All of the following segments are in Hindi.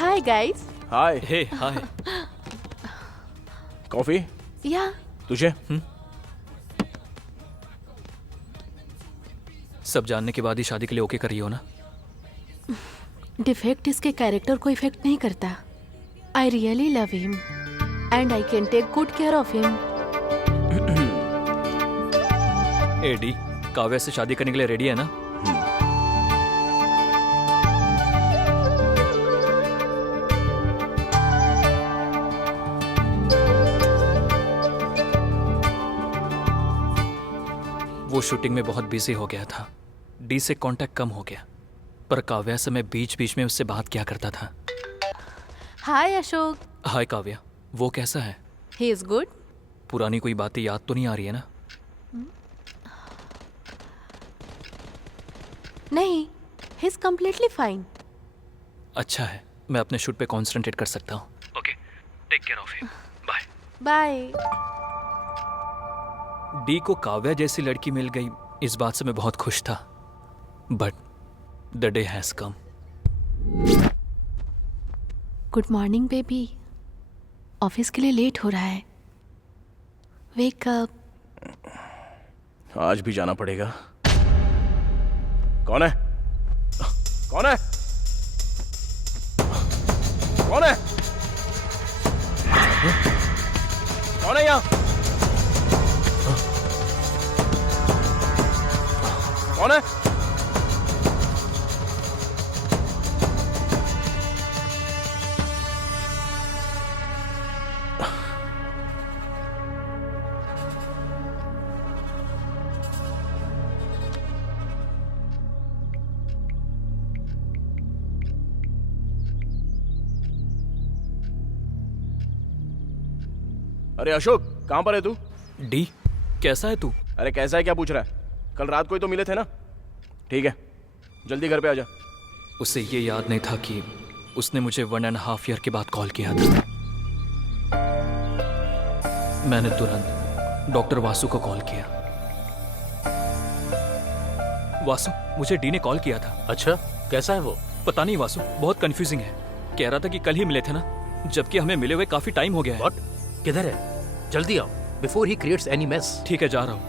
Hi guys. हाय. हे हाय. कॉफी या तुझे? सब जानने के बाद ही शादी के लिए ओके कर रही हो ना? डिफेक्ट इसके कैरेक्टर को इफेक्ट नहीं करता. I really love him and I can take good care of him. Eddie, Kavya से शादी करने के लिए रेडी है ना? वो शूटिंग में बहुत बिजी हो गया था. डी से कांटेक्ट कम हो गया. पर काव्या से मैं बीच बीच में उससे बात किया करता था. हाय अशोक. हाय काव्या, वो कैसा है? He is good. पुरानी कोई बातें याद तो नहीं आ रही है ना? नहीं, ही इज कम्प्लीटली फाइन. अच्छा है, मैं अपने शूट पे कॉन्सेंट्रेट कर सकता हूँ. Okay, take care of him. Bye. Bye. D को काव्या जैसी लड़की मिल गई, इस बात से मैं बहुत खुश था. But the day has come. Good morning baby. Office के लिए लेट हो रहा है. Wake up. आज भी जाना पड़ेगा. कौन है? कौन है? कौन है? कौन है यहाँ? कौन है? अरे अशोक, कहां पर है तू? डी, कैसा है तू? अरे कैसा है क्या पूछ रहा है? कल रात को ही तो मिले थे ना. ठीक है, जल्दी घर पे आ जा. उसे ये याद नहीं था कि उसने मुझे 1.5 ईयर के बाद कॉल किया था. मैंने तुरंत डॉक्टर वासु को कॉल किया. वासु, मुझे डी ने कॉल किया था. अच्छा, कैसा है वो? पता नहीं वासु, बहुत कंफ्यूजिंग है. कह रहा था कि कल ही मिले थे ना, जबकि हमें मिले हुए काफी टाइम हो गया है. व्हाट? किधर है? जल्दी आओ before he creates any mess. ठीक है, जा रहा हूँ.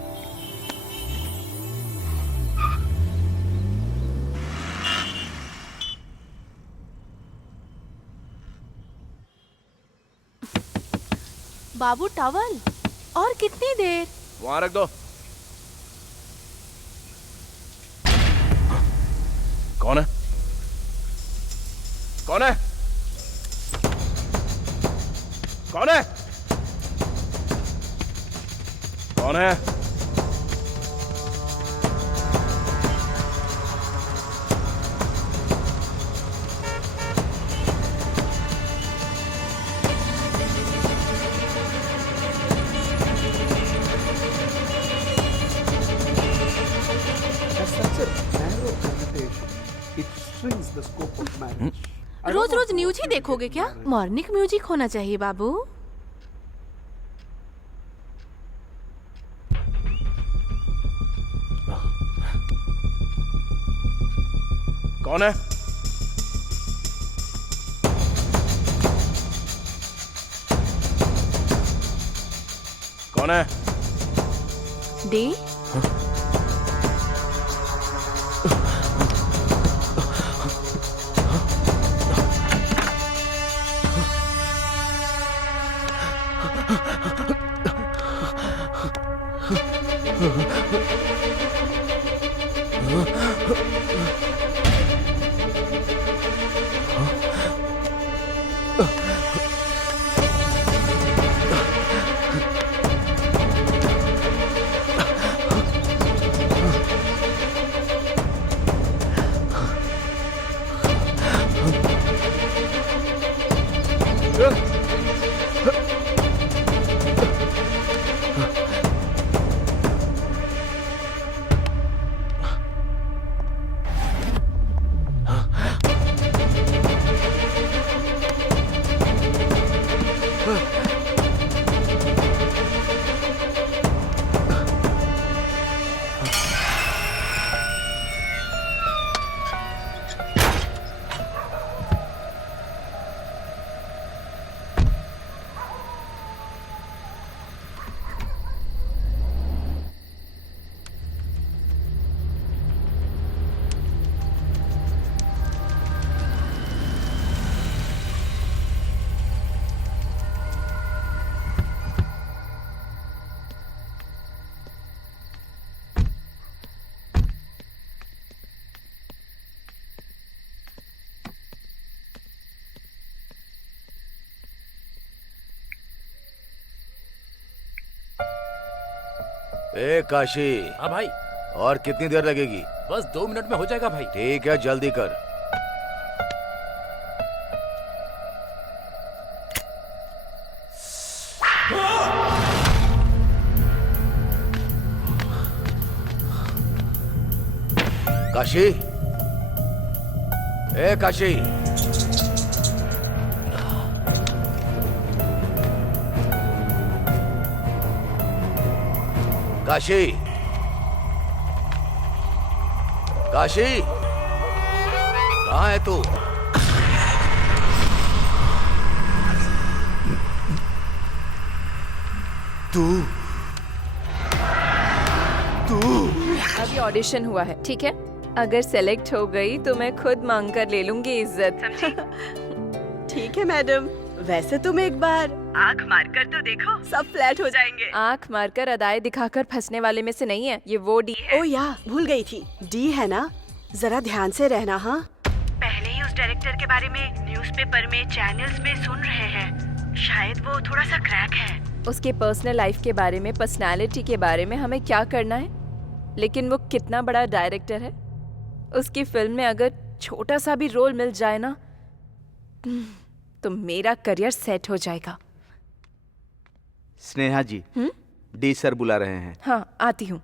बाबू टॉवल. और कितनी देर? वहां रख दो. कौन है? कौन है? कौन है? कौन है? has such a narrow connotation. It shrinks the scope of marriage. रोज रोज न्यूज ही देखोगे क्या? मॉर्निंग म्यूजिक होना चाहिए बाबू. कौन है? कौन है? डे. ए काशी, हाँ भाई, और कितनी देर लगेगी? बस 2 मिनट में हो जाएगा भाई। ठीक है, जल्दी कर। काशी, ए काशी, काशी, काशी, कहाँ है तू? अभी ऑडिशन हुआ है, ठीक है? अगर सेलेक्ट हो गई तो मैं खुद मांग कर ले लूंगी इज्जत, समझी? ठीक है मैडम, वैसे तुम एक बार आंख मारकर तो देखो, सब फ्लैट हो जाएंगे। आंख मारकर अदाएं दिखाकर फंसने वाले में से नहीं है, ये वो डी है। ओ या, भूल गई थी, डी है ना? जरा ध्यान से रहना। हाँ, पहले ही उस डायरेक्टर के बारे में न्यूज़पेपर में, चैनल्स में सुन रहे हैं। शायद वो थोड़ा सा क्रैक है। उसके पर्सनल लाइफ के बारे में, पर्सनालिटी के बारे में हमें क्या करना है? लेकिन वो कितना बड़ा डायरेक्टर है, उसकी फिल्म में अगर छोटा सा भी रोल मिल जाए ना, तो मेरा करियर सेट हो जाएगा। स्नेहा जी, डी सर बुला रहे हैं। हाँ, आती हूँ।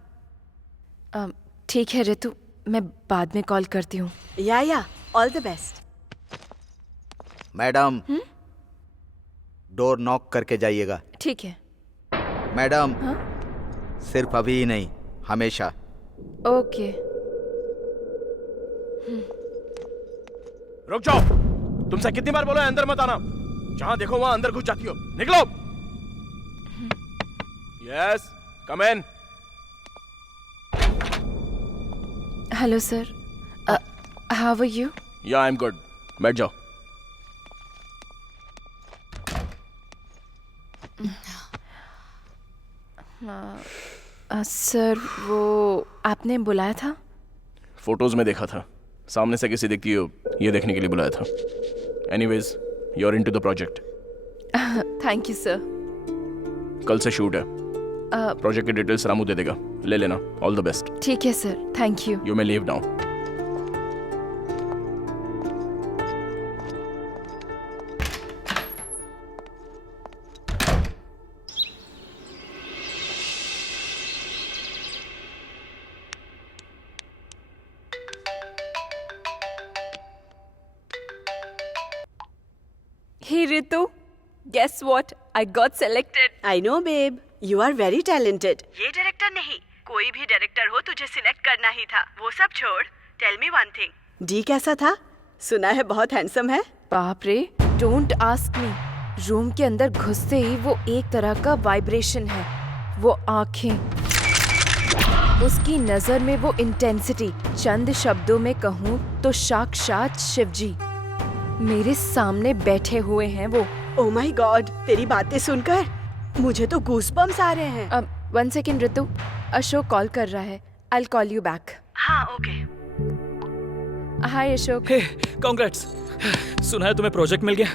ठीक है रितु, मैं बाद में कॉल करती हूँ। या, all the best. Madam, door knock करके जाइएगा। ठीक है। मैडम, हाँ? सिर्फ अभी ही नहीं, हमेशा। ओके। रुक जाओ, तुमसे कितनी बार बोला है अंदर मत आना। जहां देखो वहां अंदर घुस जाती हो। निकलो। Yes, come in. Hello sir, how are you? Yeah, I am good. बैठ जाओ। सर, वो आपने बुलाया था? फोटोज में देखा था, सामने से कैसी दिखती हो ये देखने के लिए बुलाया था। Anyways, you are into the project. Thank you sir. कल से शूट है। प्रोजेक्ट की डिटेल्स रामू दे देगा, ले लेना। All the best. ठीक है sir, thank you. You may leave now. Hey Ritu, guess what? I got selected. I know babe, you are very talented. ये डायरेक्टर नहीं, कोई भी डायरेक्टर हो तुझे सिलेक्ट करना ही था। वो सब छोड़, tell me one thing, D कैसा था? सुना है बहुत हैंडसम है। बाप रे, डोंट आस्क मी। रूम के अंदर घुसते ही वो एक तरह का वाइब्रेशन है। वो आंखें, उसकी नजर में वो इंटेंसिटी, चंद शब्दों में कहूँ तो साक्षात शिवजी मेरे सामने बैठे हुए हैं वो। ओह माय गॉड, तेरी बातें सुनकर मुझे तो गूज़बम्स आ रहे हैं। अब 1 सेकेंड रितु, अशोक कॉल कर रहा है। I will call you back. हाँ, ओके। हाय अशोक। हे, कांग्रेट्स। सुना है तुम्हें प्रोजेक्ट मिल गया?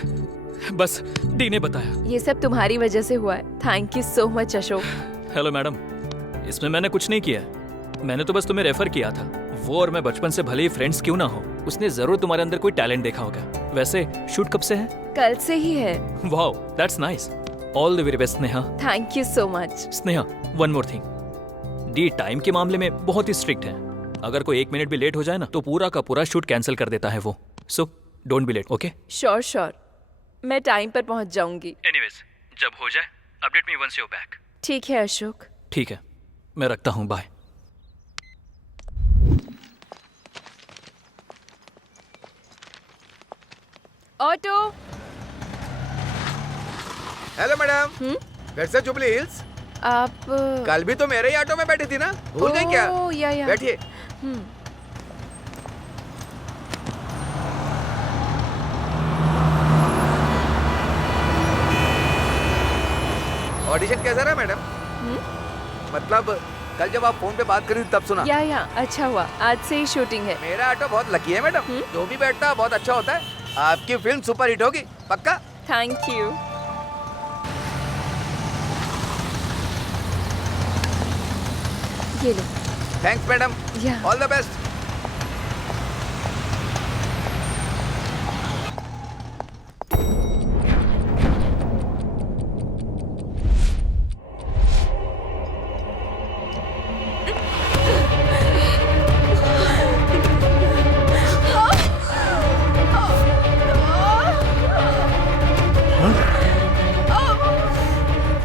बस डी ने बताया। ये सब तुम्हारी वजह से हुआ है। Thank you so much Ashok. Hello madam, इसमें मैंने कुछ नहीं किया। मैंने तो बस तुम्हें रेफर किया था। वो और मैं बचपन से भले ही फ्रेंड्स क्यों ना हो, उसने जरूर तुम्हारे अंदर कोई टैलेंट देखा होगा। वैसे शूट कब से है? कल से ही है। Wow, that's nice. All the very best Sneha. Thank you so much. Sneha, one more thing, D time के मामले में बहुत ही स्ट्रिक्ट है। अगर कोई 1 मिनट भी लेट हो जाए ना तो पूरा का पूरा शूट कैंसिल कर देता है वो। So don't be late, okay? Sure sure, मैं टाइम पर पहुंच जाऊंगी। एनीवेज, जब हो जाए update me once you back. ठीक है अशोक। ठीक है, मैं रखता हूँ, बाय। ऑटो। हेलो मैडम, घर से जुबली हिल्स? आप कल भी तो मेरे ही ऑटो में बैठी थी ना, भूल गई क्या? या। बैठिए। ऑडिशन कैसा रहा मैडम? मतलब कल जब आप फोन पे बात करी तब सुना। या, अच्छा हुआ, आज से ही शूटिंग है। मेरा ऑटो बहुत लकी है मैडम, जो भी बैठता है बहुत अच्छा होता है। आपकी फिल्म सुपर हिट होगी, पक्का? Thank you. ये लो। थैंक्स मैडम, या all the best.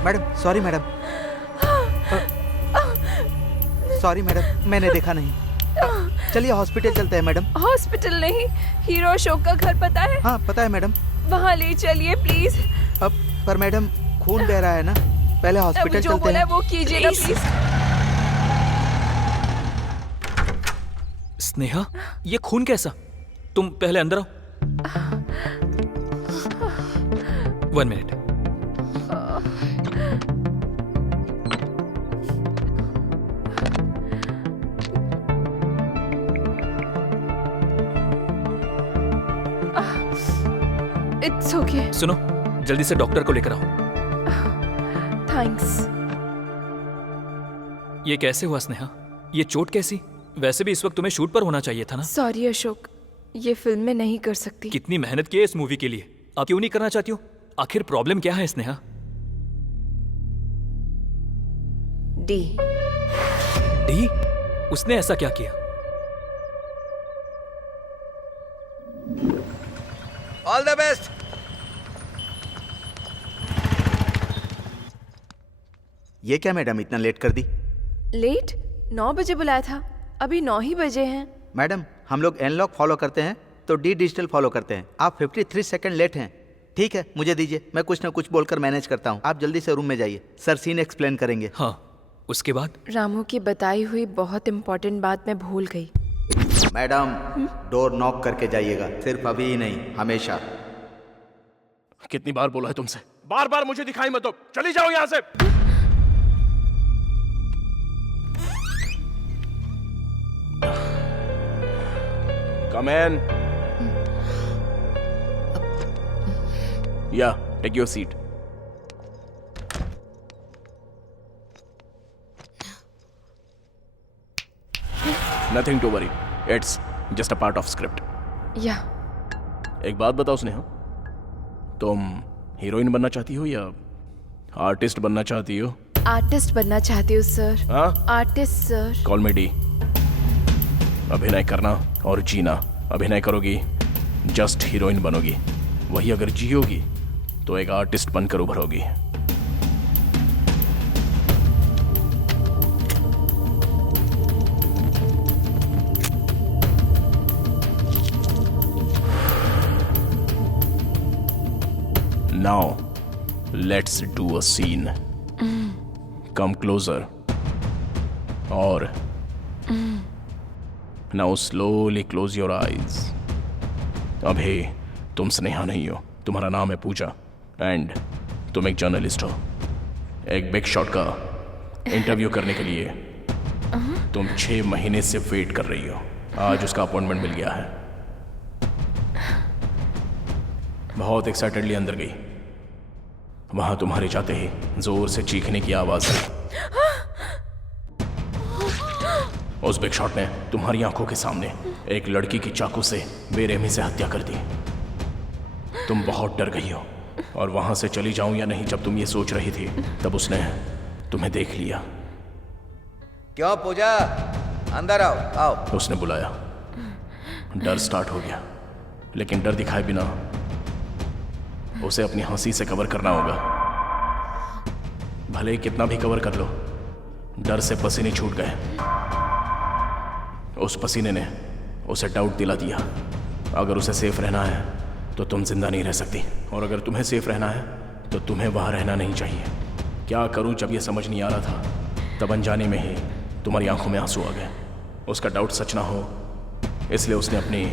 Madam sorry madam, sorry madam, मैंने देखा नहीं। चलिए हॉस्पिटल चलते हैं मैडम। हॉस्पिटल नहीं, हीरो अशोक का घर पता है? हाँ पता है मैडम। वहाँ ले चलिए प्लीज। अब पर मैडम खून बह रहा है ना, पहले हॉस्पिटल अभी जो चलते बोला है हैं। वो कीजिएगा प्लीज। स्नेहा, ये खून कैसा? तुम पहले अंदर आओ। 1 मिनट। It's okay. सुनो, जल्दी से डॉक्टर को लेकर आओ। थैंक्स। ये कैसे हुआ स्नेहा? ये चोट कैसी? वैसे भी इस वक्त तुम्हें शूट पर होना चाहिए था ना। सॉरी अशोक, ये फिल्म में नहीं कर सकती। कितनी मेहनत की है इस मूवी के लिए, आप क्यों नहीं करना चाहती हो? आखिर प्रॉब्लम क्या है स्नेहा? डी। डी? उसने ऐसा क्या किया? All the best. ये क्या मैडम इतना लेट कर दी? लेट? 9 बजे बुलाया था, अभी 9 ही बजे हैं। मैडम हम लोग एनलॉग फॉलो करते हैं तो डी डिजिटल फॉलो करते हैं। आप 53 सेकंड लेट हैं। ठीक है मुझे दीजिए, मैं कुछ ना कुछ बोलकर मैनेज करता हूँ। आप जल्दी से रूम में जाइए, सर सीन एक्सप्लेन करेंगे। हाँ, उसके बाद? रामू की बताई हुई बहुत इंपॉर्टेंट बात मैं भूल गई। मैडम डोर नॉक करके जाइएगा, सिर्फ अभी ही नहीं हमेशा। कितनी बार बोला है तुमसे, बार बार मुझे दिखाई मत दो, चली जाओ यहां से। Come in. Yeah take your seat. Nothing to worry, it's just a part of script. या एक बात बताओ स्नेहा, तुम हीरोइन बनना चाहती हो या आर्टिस्ट बनना चाहती हो? आर्टिस्ट बनना चाहती हूँ सर। हाँ? Artist sir. कॉल मी डी। अभिनय करना और जीना। अभिनय करोगी, जस्ट हीरोइन बनोगी। वही अगर जियोगी तो एक आर्टिस्ट बनकर उभरोगी। Now, let's do a scene. Come closer. Or now slowly close your eyes. अभी तुम स्नेहा नहीं हो, तुम्हारा नाम है पूजा एंड तुम एक जर्नलिस्ट हो। एक बिग शॉट का इंटरव्यू करने के लिए तुम 6 महीने से वेट कर रही हो। आज उसका अपॉइंटमेंट मिल गया है। बहुत एक्साइटेडली अंदर गई। वहां तुम्हारे जाते ही जोर से चीखने की आवाज आई। उस बिग शॉट ने तुम्हारी आंखों के सामने एक लड़की की चाकू से बेरहमी से हत्या कर दी। तुम बहुत डर गई हो और वहां से चली जाऊं या नहीं जब तुम ये सोच रही थी, तब उसने तुम्हें देख लिया। क्यों पूजा, अंदर आओ आओ। उसने बुलाया। डर स्टार्ट हो गया, लेकिन डर दिखाए बिना उसे अपनी हंसी से कवर करना होगा। भले ही कितना भी कवर कर लो, डर से पसीने छूट गए। उस पसीने ने उसे डाउट दिला दिया। अगर उसे सेफ रहना है तो तुम जिंदा नहीं रह सकती, और अगर तुम्हें सेफ रहना है तो तुम्हें वहां रहना नहीं चाहिए। क्या करूं जब ये समझ नहीं आ रहा था, तब अनजाने में ही तुम्हारी आंखों में आंसू आ गए। उसका डाउट सच ना हो इसलिए उसने अपनी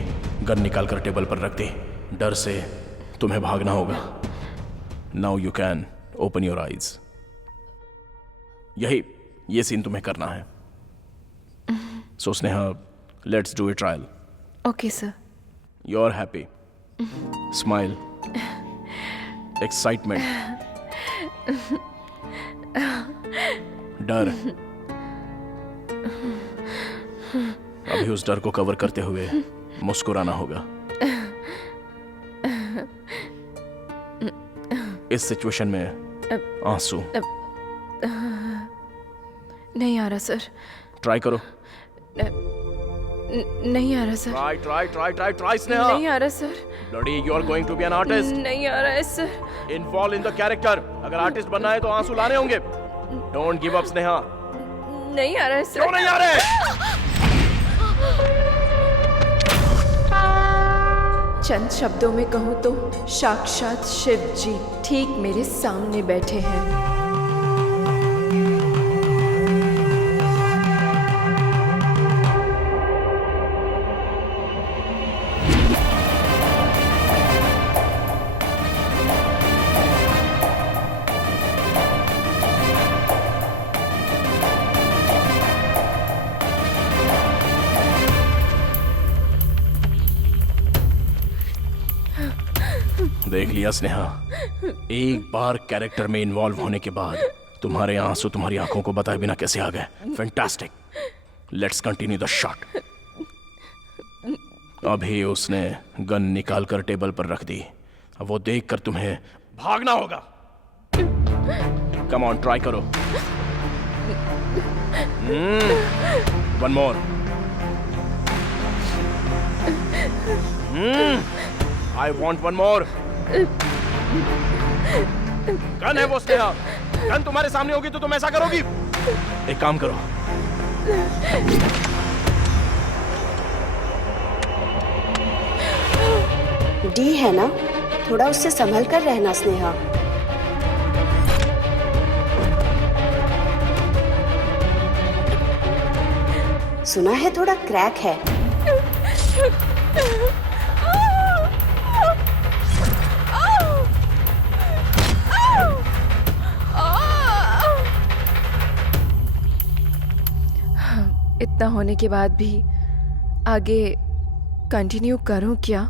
गन निकाल कर टेबल पर रख दी। डर से तुम्हें भागना होगा। Now you can open your eyes. ये सीन तुम्हें करना है। So Sneha, let's do a trial. Okay sir. You are happy, smile, excitement, डर, अभी उस डर को कवर करते हुए मुस्कुराना होगा। इस सिचुएशन में आंसू नहीं आ रहा सर। ट्राई करो। नहीं आ रहा sir. Try try try try try Sneha. नहीं आ रहा sir. Bloody, you are going to be an artist. नहीं आ रहा है sir. Involve in the character. अगर आर्टिस्ट बनना है तो आंसू लाने होंगे। Don't give up Sneha. नहीं आ रहा है सर। क्यों नहीं आ रहे? चंद शब्दों में कहूँ तो साक्षात शिव जी ठीक मेरे सामने बैठे हैं। देख लिया स्नेहा, एक बार कैरेक्टर में इन्वॉल्व होने के बाद तुम्हारे आंसू तुम्हारी आंखों को बताए बिना कैसे आ गए। Fantastic. Let's continue the shot. अभी उसने गन निकाल कर टेबल पर रख दी। अब वो देख कर तुम्हें भागना होगा। कम ऑन, ट्राई करो। One more. I want one more. Gun है वो स्नेहा। गन तुम्हारे सामने होगी तो तुम ऐसा करोगी? एक काम करो, डी है ना, थोड़ा उससे संभल कर रहना स्नेहा। सुना है थोड़ा क्रैक है। इतना होने के बाद भी आगे कंटिन्यू करूं क्या?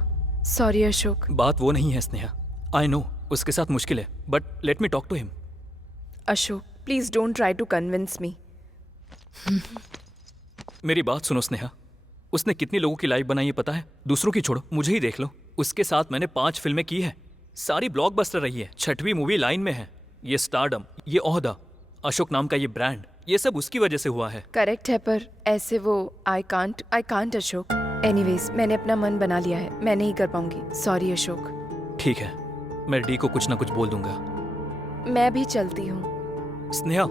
सॉरी अशोक। बात वो नहीं है स्नेहा। आई नो उसके साथ मुश्किल है, but let me talk to him. Ashok please don't try to convince me. मेरी बात सुनो स्नेहा, उसने कितनी लोगों की लाइफ बनाई है पता है? दूसरों की छोड़ो, मुझे ही देख लो। उसके साथ मैंने 5 फिल्में की है, सारी ब्लॉकबस्टर रही है। 6वीं मूवी लाइन में है। ये स्टारडम, ये ओहदा, अशोक नाम का ये ब्रांड, ये सब उसकी वजह से हुआ है। करेक्ट है, पर ऐसे वो आई कांट अशोक। एनीवेज मैंने अपना मन बना लिया है, मैं नहीं कर पाऊंगी। सॉरी अशोक। ठीक है, मैं डी को कुछ ना कुछ बोल दूंगा। मैं भी चलती हूँ। स्नेहा,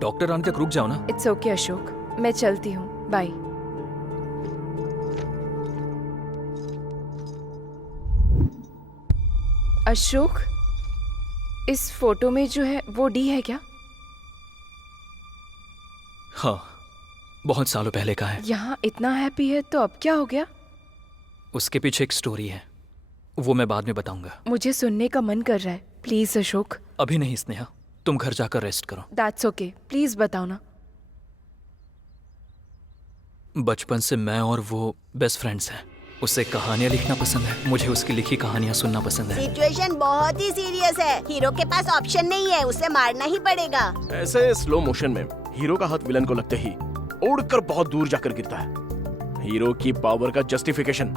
डॉक्टर आने तक रुक जाओ ना। इट्स ओके अशोक, मैं चलती हूँ। बाय। अशोक, इस फोटो में जो है वो डी है क्या? हाँ, बहुत सालों पहले का है। यहाँ इतना हैप्पी है तो अब क्या हो गया? उसके पीछे एक स्टोरी है, वो मैं बाद में बताऊंगा। मुझे सुनने का मन कर रहा है। प्लीज अशोक। अभी नहीं स्नेहा, तुम घर जाकर रेस्ट करो। दैट्स ओके, प्लीज बताओ ना। बचपन से मैं और वो बेस्ट फ्रेंड्स हैं। उसे कहानियां लिखना पसंद है, मुझे उसकी लिखी कहानियां सुनना पसंद है। सिचुएशन बहुत ही सीरियस है, हीरो के पास ऑप्शन नहीं है, उसे मारना ही पड़ेगा। ऐसे स्लो मोशन में हीरो का हाथ विलन को लगते ही उड़कर बहुत दूर जाकर गिरता है। हीरो की पावर का जस्टिफिकेशन।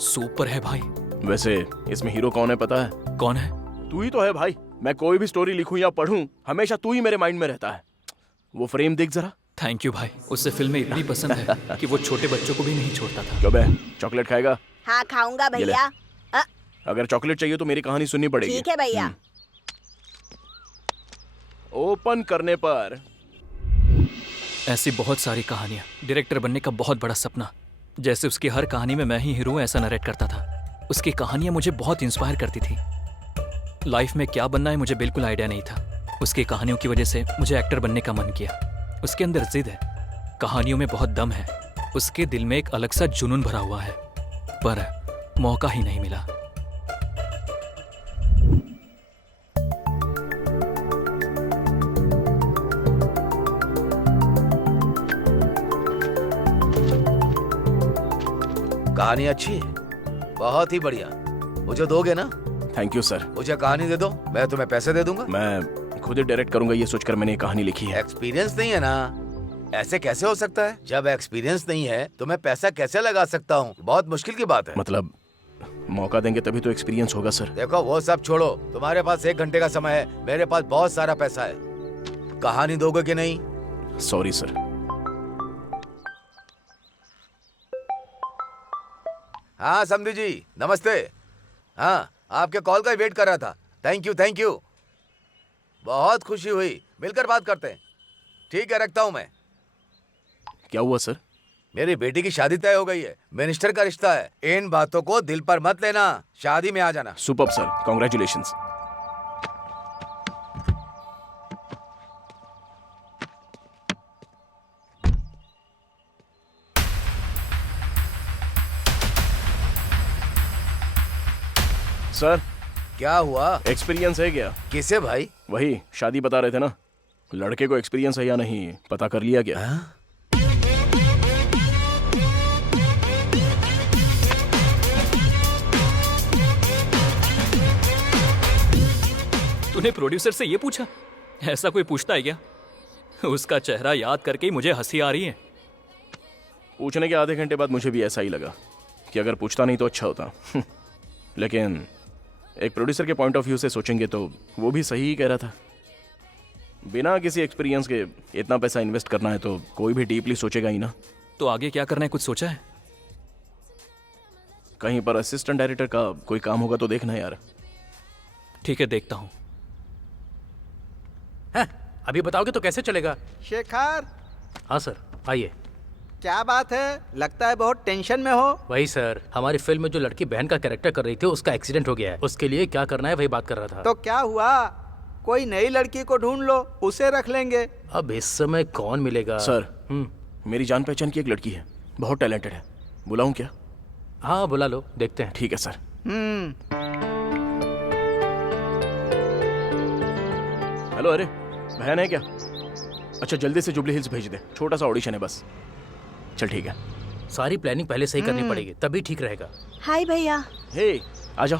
सुपर है भाई। वैसे इसमें हीरो कौन है पता है? कौन है? तू ही तो है भाई। मैं कोई भी स्टोरी लिखूं या पढूं, हमेशा तू ही मेरे माइंड में रहता है। वो फ्रेम देख जरा। थैंक यू भाई। उससे फिल्में इतनी पसंद है कि वो छोटे बच्चों को भी नहीं छोड़ता था। क्यों बे, चॉकलेट खाएगा? हाँ खाऊंगा भैया। अगर चॉकलेट चाहिए तो मेरी कहानी सुननी पड़ेगी। ठीक है भैया। ओपन करने पर ऐसी बहुत सारी कहानियां, डायरेक्टर बनने का बहुत बड़ा सपना। जैसे उसकी हर कहानी में मैं ही हीरो ऐसा नरेट करता था। उसकी कहानियां मुझे बहुत इंस्पायर करती थी। लाइफ में क्या बनना है मुझे बिल्कुल आइडिया नहीं था। उसकी कहानियों की वजह से मुझे एक्टर बनने का मन किया। उसके अंदर जिद है, कहानियों में बहुत दम है। उसके दिल में एक अलग सा जुनून भरा हुआ है, पर मौका ही नहीं मिला। कहानी अच्छी है, बहुत ही बढ़िया। मुझे दोगे ना? Thank you sir. मुझे कहानी दे दो, मैं तुम्हें पैसे दे दूंगा। मैं खुद ही डायरेक्ट करूंगा ये सोचकर मैंने ये कहानी लिखी है। एक्सपीरियंस नहीं है ना? ऐसे कैसे हो सकता है? जब एक्सपीरियंस नहीं है तो मैं पैसा कैसे लगा सकता हूँ? बहुत मुश्किल की बात है। मतलब मौका देंगे तभी तो एक्सपीरियंस होगा सर। देखो वो सब छोड़ो, तुम्हारे पास 1 घंटे का समय है, मेरे पास बहुत सारा पैसा है। कहानी दोगे कि नहीं? Sorry sir. हाँ समधी जी, नमस्ते। हाँ, आपके कॉल का वेट कर रहा था। Thank you. बहुत खुशी हुई, मिलकर बात करते हैं। ठीक है, रखता हूँ मैं। क्या हुआ सर? मेरी बेटी की शादी तय हो गई है, मिनिस्टर का रिश्ता है। इन बातों को दिल पर मत लेना, शादी में आ जाना। Superb sir, congratulations. सर क्या हुआ? एक्सपीरियंस है क्या? किसे भाई? वही शादी बता रहे थे ना, लड़के को एक्सपीरियंस है या नहीं पता कर लिया क्या? तूने प्रोड्यूसर से ये पूछा? ऐसा कोई पूछता है क्या? उसका चेहरा याद करके ही मुझे हंसी आ रही है। पूछने के आधे घंटे बाद मुझे भी ऐसा ही लगा कि अगर पूछता नहीं तो अच्छा होता। लेकिन एक प्रोड्यूसर के पॉइंट ऑफ व्यू से सोचेंगे तो वो भी सही ही कह रहा था। बिना किसी एक्सपीरियंस के इतना पैसा इन्वेस्ट करना है तो कोई भी डीपली सोचेगा ही ना। तो आगे क्या करना है, कुछ सोचा है? कहीं पर असिस्टेंट डायरेक्टर का कोई काम होगा तो देखना यार। ठीक है, देखता हूँ। अभी बताओगे तो कैसे चलेगा? शेखर, हाँ सर, आइए। क्या बात है? लगता है बहुत टेंशन में हो। वही सर, हमारी फिल्म में जो लड़की बहन का कैरेक्टर कर रही थी उसका एक्सीडेंट हो गया है। उसके लिए क्या करना है वही बात कर रहा था। तो क्या हुआ? कोई नई लड़की को ढूंढ लो, उसे रख लेंगे। अब इस समय कौन मिलेगा? सर, मेरी जान पहचान की एक लड़की है, बहुत टैलेंटेड है। बुलाऊं क्या? हाँ बुला लो, देखते हैं। ठीक है सर। हेलो, अरे बहन है क्या? अच्छा जल्दी से जुबली हिल्स भेज दे, छोटा सा ऑडिशन है बस। चल ठीक है। सारी प्लानिंग पहले से ही करनी पड़ेगी, तभी ठीक रहेगा। हाय भैया। हे आ जाओ,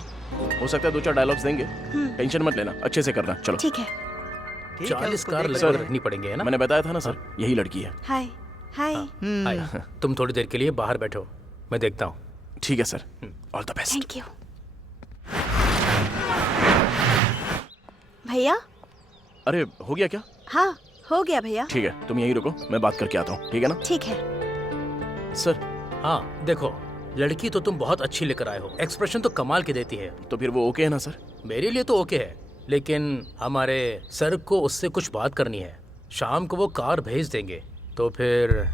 हो सकता है 2-4 डायलॉग्स देंगे। टेंशन मत लेना, अच्छे से करना। चलो ठीक है। 40 कार सर, लगभग रखनी पड़ेंगे, है ना? मैंने बताया था ना सर, यही लड़की है। हाय हाय। हाय, तुम थोड़ी देर के लिए बाहर बैठो, मैं देखता हूँ। ठीक है sir, all the best. Thank you भैया। अरे हो गया क्या? हाँ हो गया भैया। ठीक है, तुम यहीं रुको, मैं बात करके आता हूँ। ठीक है ना? ठीक है। सर हाँ देखो, लड़की तो तुम बहुत अच्छी लेकर आए हो, एक्सप्रेशन तो कमाल की देती है। तो फिर वो ओके है ना सर? मेरे लिए तो ओके है, लेकिन हमारे सर को उससे कुछ बात करनी है। शाम को वो कार भेज देंगे, तो फिर।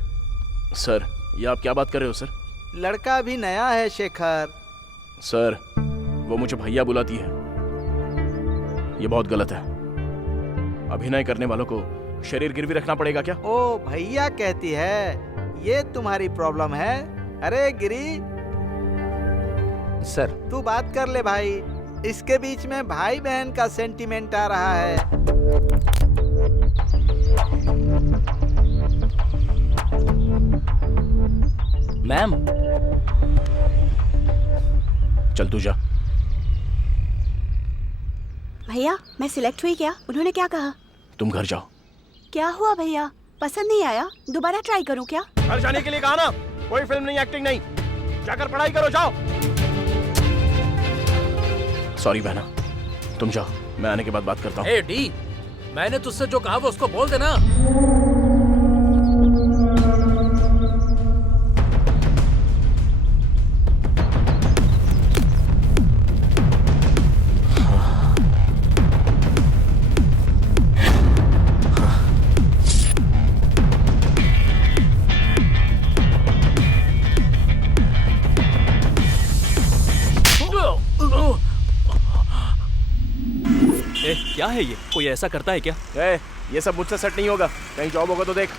सर ये आप क्या बात कर रहे हो सर? लड़का भी नया है शेखर। सर वो मुझे भैया बुलाती है, ये बहुत गलत है। अभिनय करने वालों को शरीर गिरवी रखना पड़ेगा क्या? ओ भैया कहती है, ये तुम्हारी प्रॉब्लम है। अरे गिरी सर, तू बात कर ले भाई, इसके बीच में भाई बहन का सेंटीमेंट आ रहा है। मैम। चल तू जा। भैया मैं सिलेक्ट हुई क्या? उन्होंने क्या कहा? तुम घर जाओ। क्या हुआ भैया? पसंद नहीं आया? दोबारा ट्राई करूं क्या? घर जाने के लिए कहा ना, कोई फिल्म नहीं, एक्टिंग नहीं, जाकर पढ़ाई करो, जाओ। सॉरी बहना, तुम जाओ, मैं आने के बाद बात करता हूँ। ए डी, मैंने तुझसे जो कहा वो उसको बोल देना। क्या है ये? कोई ऐसा करता है क्या? ये सब मुझसे सेट नहीं होगा, कहीं जॉब होगा तो देख।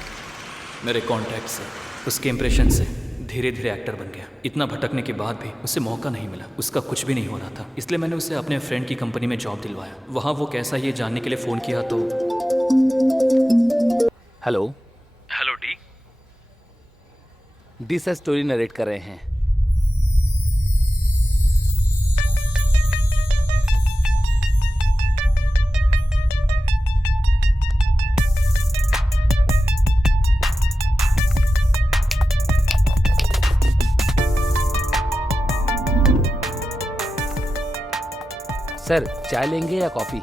मेरे कॉन्टैक्ट से, उसके इंप्रेशन से धीरे धीरे एक्टर बन गया। इतना भटकने के बाद भी उसे मौका नहीं मिला, उसका कुछ भी नहीं हो रहा था। इसलिए मैंने उसे अपने फ्रेंड की कंपनी में जॉब दिलवाया। वहाँ वो कैसा ये जानने के लिए फ़ोन किया तो। Hello hello D. D sir story narrate कर रहे हैं। सर चाय लेंगे या कॉफी?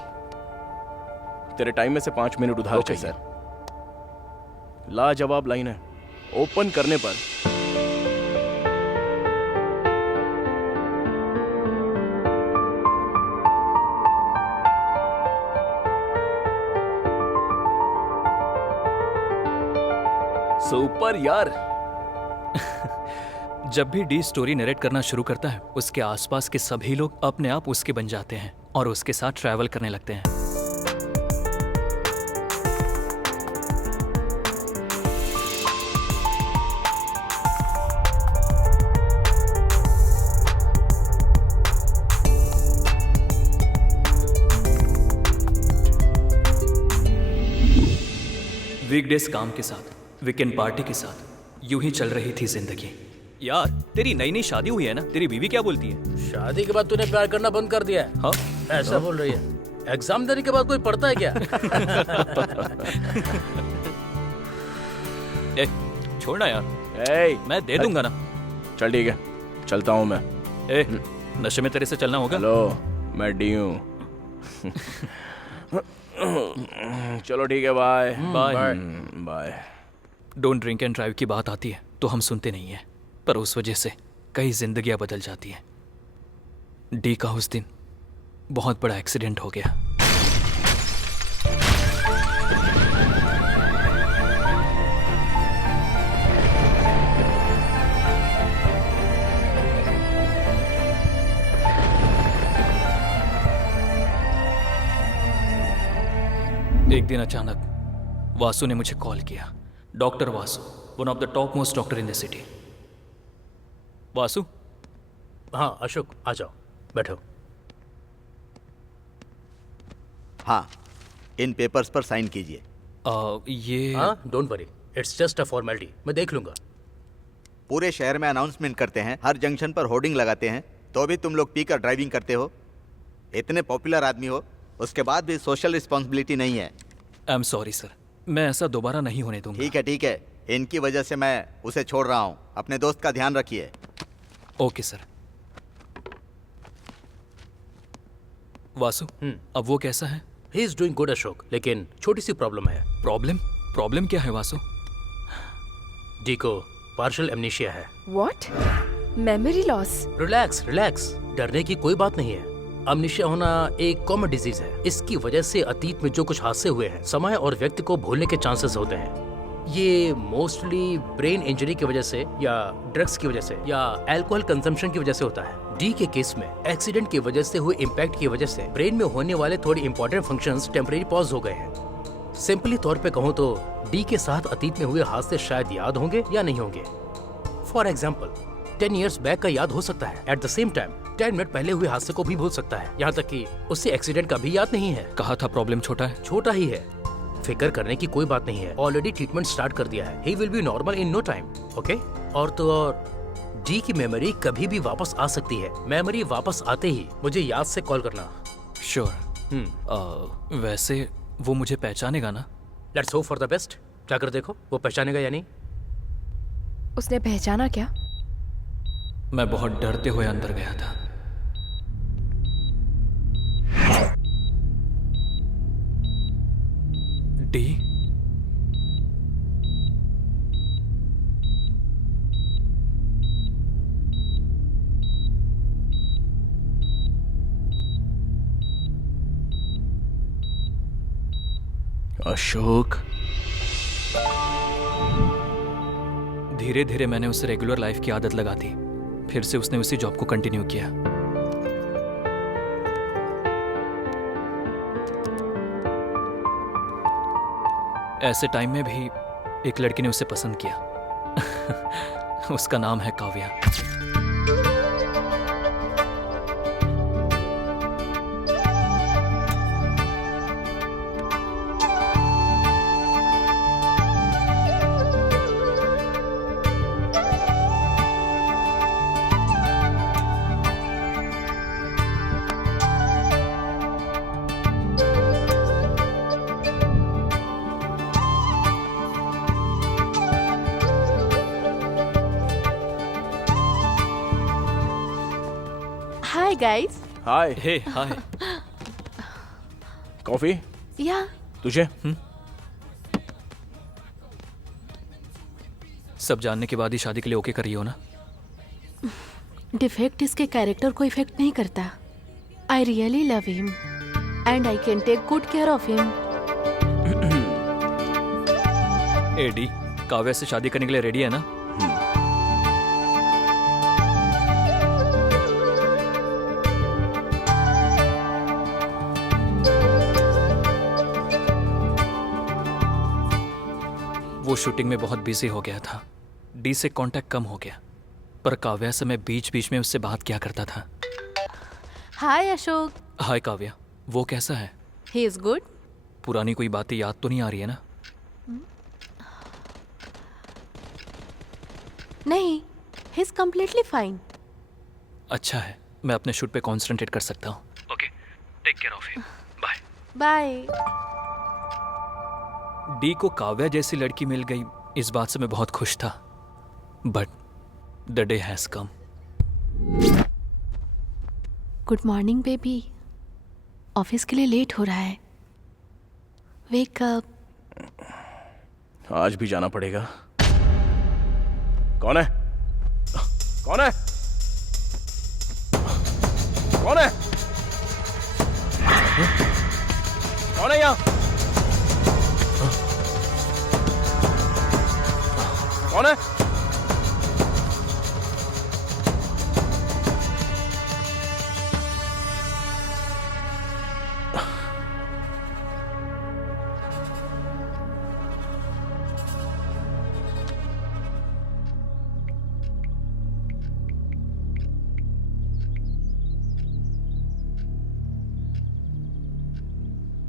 तेरे टाइम में से 5 मिनट उधार ओके, चाहिए। लाजवाब लाइन है। ओपन करने पर सुपर यार। जब भी डी स्टोरी नरेट करना शुरू करता है, उसके आसपास के सभी लोग अपने आप उसके बन जाते हैं और उसके साथ ट्रैवल करने लगते हैं। वीकडेज काम के साथ, वीकेंड पार्टी के साथ यूं ही चल रही थी जिंदगी। यार तेरी नई नई शादी हुई है ना, तेरी बीवी क्या बोलती है? शादी के बाद तूने प्यार करना बंद कर दिया है? हाँ ऐसा बोल रही है। एग्जाम देने के बाद कोई पढ़ता है क्या? ए, छोड़ना यार, ए, मैं दे दूंगा ना। चल ठीक है, चलता हूँ मैं। ए, नशे में तेरे से चलना होगा? हेलो, मैं डी हूँ। चलो ठीक है, bye bye. Bye. Don't drink and drive की बात आती है तो हम सुनते नहीं हैं, पर उस वजह से कई जिंदगियां बदल जाती हैं। डी का उस दिन बहुत बड़ा एक्सीडेंट हो गया। एक दिन अचानक वासु ने मुझे कॉल किया। Doctor Vasu, one of the top most doctor in the city. Vasu? हाँ अशोक, आ जाओ, बैठो। हाँ, इन पेपर्स पर साइन कीजिए। ये हाँ, don't worry, it's just a formality, मैं देख लूंगा। पूरे शहर में अनाउंसमेंट करते हैं, हर जंक्शन पर होर्डिंग लगाते हैं, तो भी तुम लोग पीकर ड्राइविंग करते हो। इतने पॉपुलर आदमी हो, उसके बाद भी सोशल रिस्पॉन्सिबिलिटी नहीं है। आई एम सॉरी सर, मैं ऐसा दोबारा नहीं होने दूंगा। ठीक है, इनकी वजह से मैं उसे छोड़ रहा हूँ। अपने दोस्त का ध्यान रखिए। Okay sir. वासु, अब वो कैसा है? He is doing good Ashok, लेकिन छोटी सी प्रॉब्लम है। प्रॉब्लम क्या है वासु? डी को पार्शियल एमनीशिया है। What? Memory loss? Relax relax, डरने की कोई बात नहीं है। अमनीशिया होना एक कॉमन डिजीज है। इसकी वजह से अतीत में जो कुछ हादसे हुए हैं, समय और व्यक्ति को भूलने के चांसेस होते हैं। ये मोस्टली ब्रेन इंजरी की वजह से या ड्रग्स की वजह से या अल्कोहल कंजम्पशन की वजह से होता है। डी के केस में एक्सीडेंट की वजह से हुए इम्पैक्ट की वजह से ब्रेन में होने वाले थोड़े इंपॉर्टेंट फंक्शंस टेम्परेरी पॉज हो गए हैं। सिंपली तौर पे कहूँ तो डी के साथ अतीत में हुए हादसे शायद याद होंगे या नहीं होंगे। फॉर एग्जाम्पल 10 years बैक का याद हो सकता है, at the same time 10 minute पहले हुए हादसे को भी भूल सकता है, यहाँ तक कि उससे एक्सीडेंट का भी याद नहीं है। कहा था प्रॉब्लम छोटा है। छोटा ही है, फिक्र करने की कोई बात नहीं है। ऑलरेडी ट्रीटमेंट स्टार्ट कर दिया है। He will be normal in no time. Okay, और तो और डी की मेमोरी कभी भी वापस आ सकती है। मेमोरी वापस आते ही मुझे याद से कॉल करना। श्योर। वैसे वो मुझे पहचानेगा ना? Let's hope for the best. जाकर देखो वो पहचानेगा या नहीं। उसने पहचाना क्या? मैं बहुत डरते हुए अंदर गया था। डी? अशोक। धीरे धीरे मैंने उसे रेगुलर लाइफ की आदत लगा दी। फिर से उसने उसी जॉब को कंटिन्यू किया। ऐसे टाइम में भी एक लड़की ने उसे पसंद किया। उसका नाम है काव्या। Hi guys. हाय। हे हाय। कॉफी या तुझे? सब जानने के बाद ही शादी के लिए ओके कर रही हो ना? डिफेक्ट इसके कैरेक्टर को इफेक्ट नहीं करता. I really love him and I can take good care of him. Eddie, Kavya से शादी करने के लिए रेडी है ना? वो शूटिंग में बहुत बिजी हो गया था. डी से कांटेक्ट कम हो गया, पर काव्या से मैं बीच बीच में उससे बात किया करता था. हाय अशोक. हाय काव्या, वो कैसा है? He is good. पुरानी कोई बातें याद तो नहीं आ रही है ना? नहीं, ही इज कम्प्लीटली फाइन. अच्छा है, मैं अपने शूट पे कॉन्सेंट्रेट कर सकता हूँ. Okay, take care of him. Bye. Bye. D को काव्या जैसी लड़की मिल गई, इस बात से मैं बहुत खुश था. But the day has come. Good morning baby. Office के लिए लेट हो रहा है. Wake up. आज भी जाना पड़ेगा. कौन है? कौन है? कौन है? कौन है यहाँ? कौन है?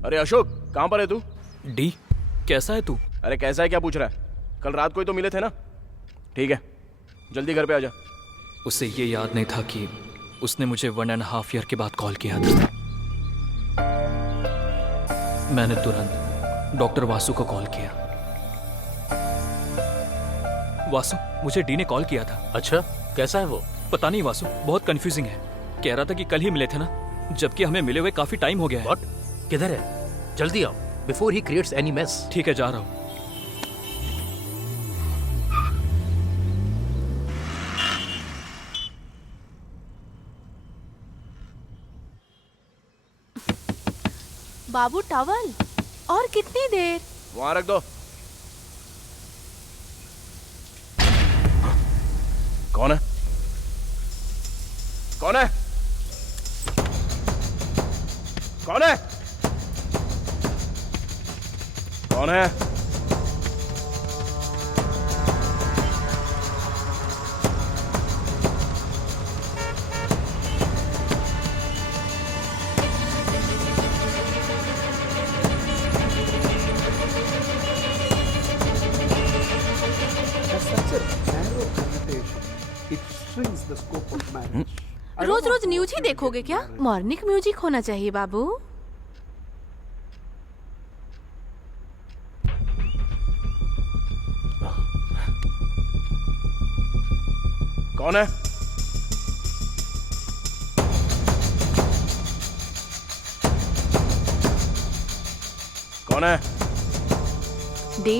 अरे अशोक, कहां पर है तू? डी, कैसा है तू? अरे कैसा है क्या पूछ रहा है? कल रात को ही तो मिले थे ना. ठीक है, जल्दी घर पे आ जा. उसे ये याद नहीं था कि उसने मुझे 1.5 ईयर के बाद कॉल किया था. मैंने तुरंत डॉक्टर वासु को कॉल किया. वासु, मुझे डी ने कॉल किया था. अच्छा, कैसा है वो? पता नहीं वासु, बहुत कंफ्यूजिंग है. कह रहा था कि कल ही मिले थे ना, जबकि हमें मिले हुए काफी टाइम हो गया है. व्हाट? किधर है? जल्दी आओ before he creates any mess. ठीक है, जा रहा हूँ. बाबू टॉवल. और कितनी देर? वहां रख दो. कौन है? कौन है? कौन है? कौन है? Has such a narrow connotation. It strings the scope of marriage. I don't रोज want रोज to न्यूज ही open देखोगे into क्या? marriage. मॉर्निंग म्यूजिक होना चाहिए बाबू. कौन है? कौन है? डी.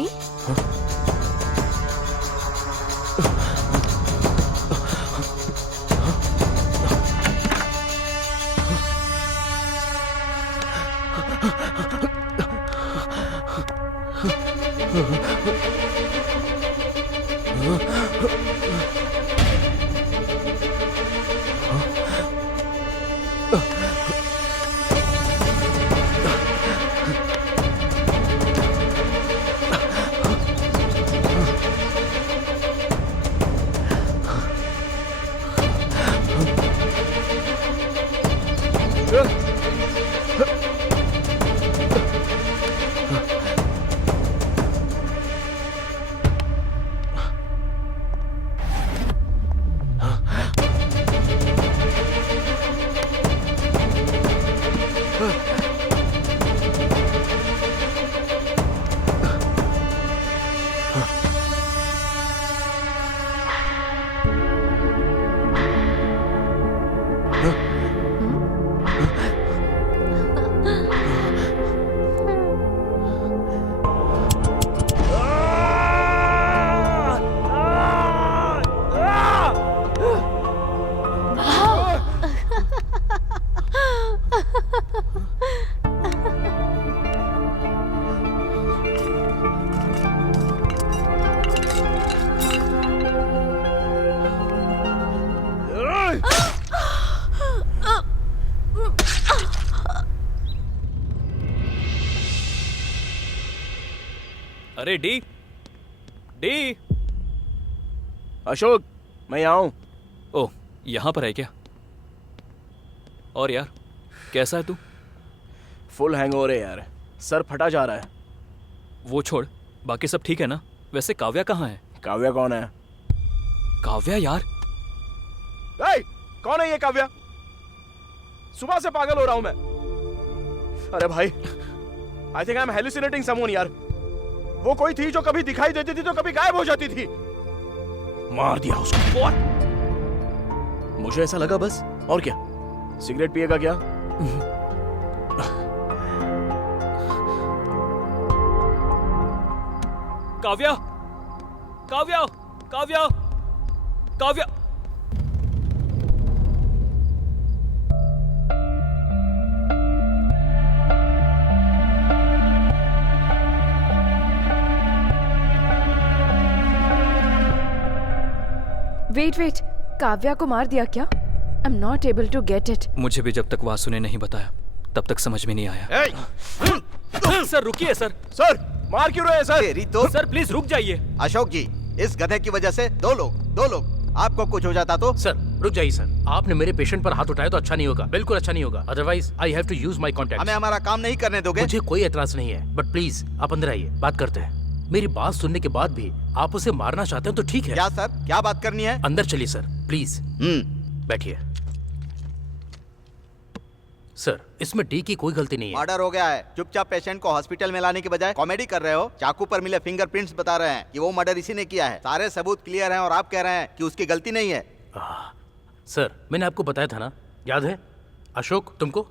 अरे डी डी। अशोक, मैं यहाँ हूँ। ओह, यहाँ पर है क्या? और यार, कैसा है तू? फुल हैंगओवर है यार, सर फटा जा रहा है। वो छोड़, बाकी सब ठीक है ना? वैसे काव्या कहाँ है? काव्या कौन है? काव्या यार। कौन है ये काव्या? सुबह से पागल हो रहा हूं मैं। अरे भाई, I think I am hallucinating someone यार। वो कोई थी जो कभी दिखाई देती थी तो कभी गायब हो जाती थी। मार दिया उसको। What? मुझे ऐसा लगा बस, और क्या? सिगरेट पिएगा क्या? काव्या, काव्या, काव्या, काव्या। वेट, काव्या को मार दिया क्या? I am not able to get it. मुझे भी जब तक वासु ने नहीं बताया तब तक समझ में नहीं आया। सर रुकिए सर। सर मार क्यों रहे हैं सर? तेरी तो सर प्लीज रुक जाइए। अशोक जी, इस गधे की वजह से दो लोग आपको कुछ हो जाता तो? सर रुक जाइए सर, आपने मेरे पेशेंट पर हाथ उठाया तो अच्छा नहीं होगा, बिल्कुल अच्छा नहीं होगा। Otherwise I have to use my contact. हमें हमारा काम नहीं करने दोगे? मुझे कोई एतराज नहीं है, बट प्लीज आप अंदर आइए, बात करते हैं। मेरी बात सुनने के बाद भी आप उसे मारना चाहते हैं तो ठीक है। क्या सर, क्या बात करनी है? अंदर चलिए सर, प्लीज बैठिए। सर, इसमें डी की कोई गलती नहीं है। मर्डर हो गया है। चुपचाप पेशेंट को हॉस्पिटल में लाने के बजाय कॉमेडी कर रहे हो। चाकू पर मिले फिंगरप्रिंट्स बता रहे हैं कि वो मर्डर इसी ने किया है। सारे सबूत क्लियर हैं और आप कह रहे हैं कि उसकी गलती नहीं है। सर, मैंने आपको बताया था ना, याद है? अशोक, तुमको?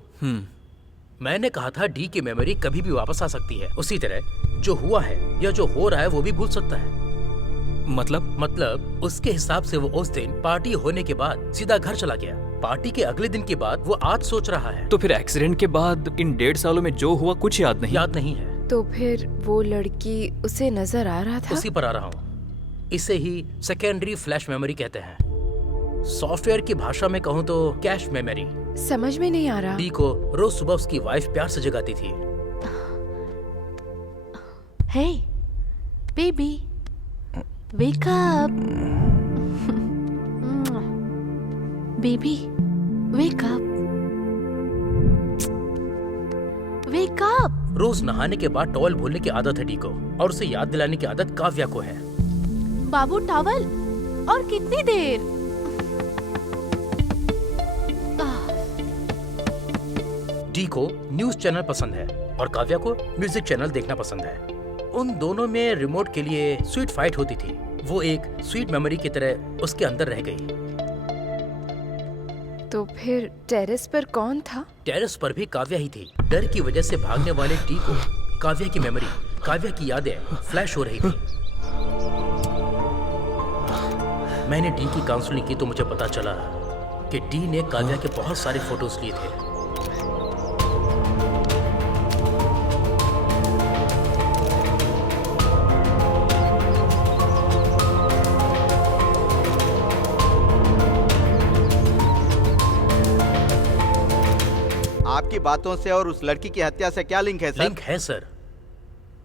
मैंने कहा था डी की मेमोरी कभी भी वापस आ सकती है। उसी तरह जो हुआ है या जो हो रहा है वो भी भूल सकता है। मतलब उसके हिसाब से वो उस दिन पार्टी होने के बाद सीधा घर चला गया। पार्टी के अगले दिन के बाद वो आज सोच रहा है। तो फिर एक्सीडेंट के बाद इन 1.5 सालों में जो हुआ कुछ याद नहीं है। तो फिर वो लड़की उसे नजर आ रहा था? उसी पर आ रहा हूँ। इसे ही सेकेंडरी फ्लैश मेमोरी कहते हैं। सॉफ्टवेयर की भाषा में कहूँ तो कैश मेमोरी। समझ में नहीं आ रहा। डी को रोज सुबह उसकी वाइफ प्यार से जगाती थी। Hey baby, wake up. Baby, wake up, wake up. रोज नहाने के बाद टॉवल भूलने की आदत है डी को, और उसे याद दिलाने की आदत काव्या को है। बाबू टॉवल, और कितनी देर? डी को न्यूज चैनल पसंद है और काव्या को म्यूजिक चैनल देखना पसंद है। उन दोनों में रिमोट के लिए स्वीट फाइट होती थी। वो एक स्वीट मेमोरी की तरह उसके अंदर रह गई। तो फिर टेरेस पर कौन था? टेरेस पर भी काव्या ही थी। डर की वजह से भागने वाले डी को काव्या की मेमोरी, काव्या की यादें फ्लैश हो रही थी। मैंने डी की काउंसलिंग की तो मुझे पता चला कि डी ने काव्या के बहुत सारे फोटोज लिए थे। आपकी बातों से और उस लड़की की हत्या से क्या लिंक है सर? लिंक है सर।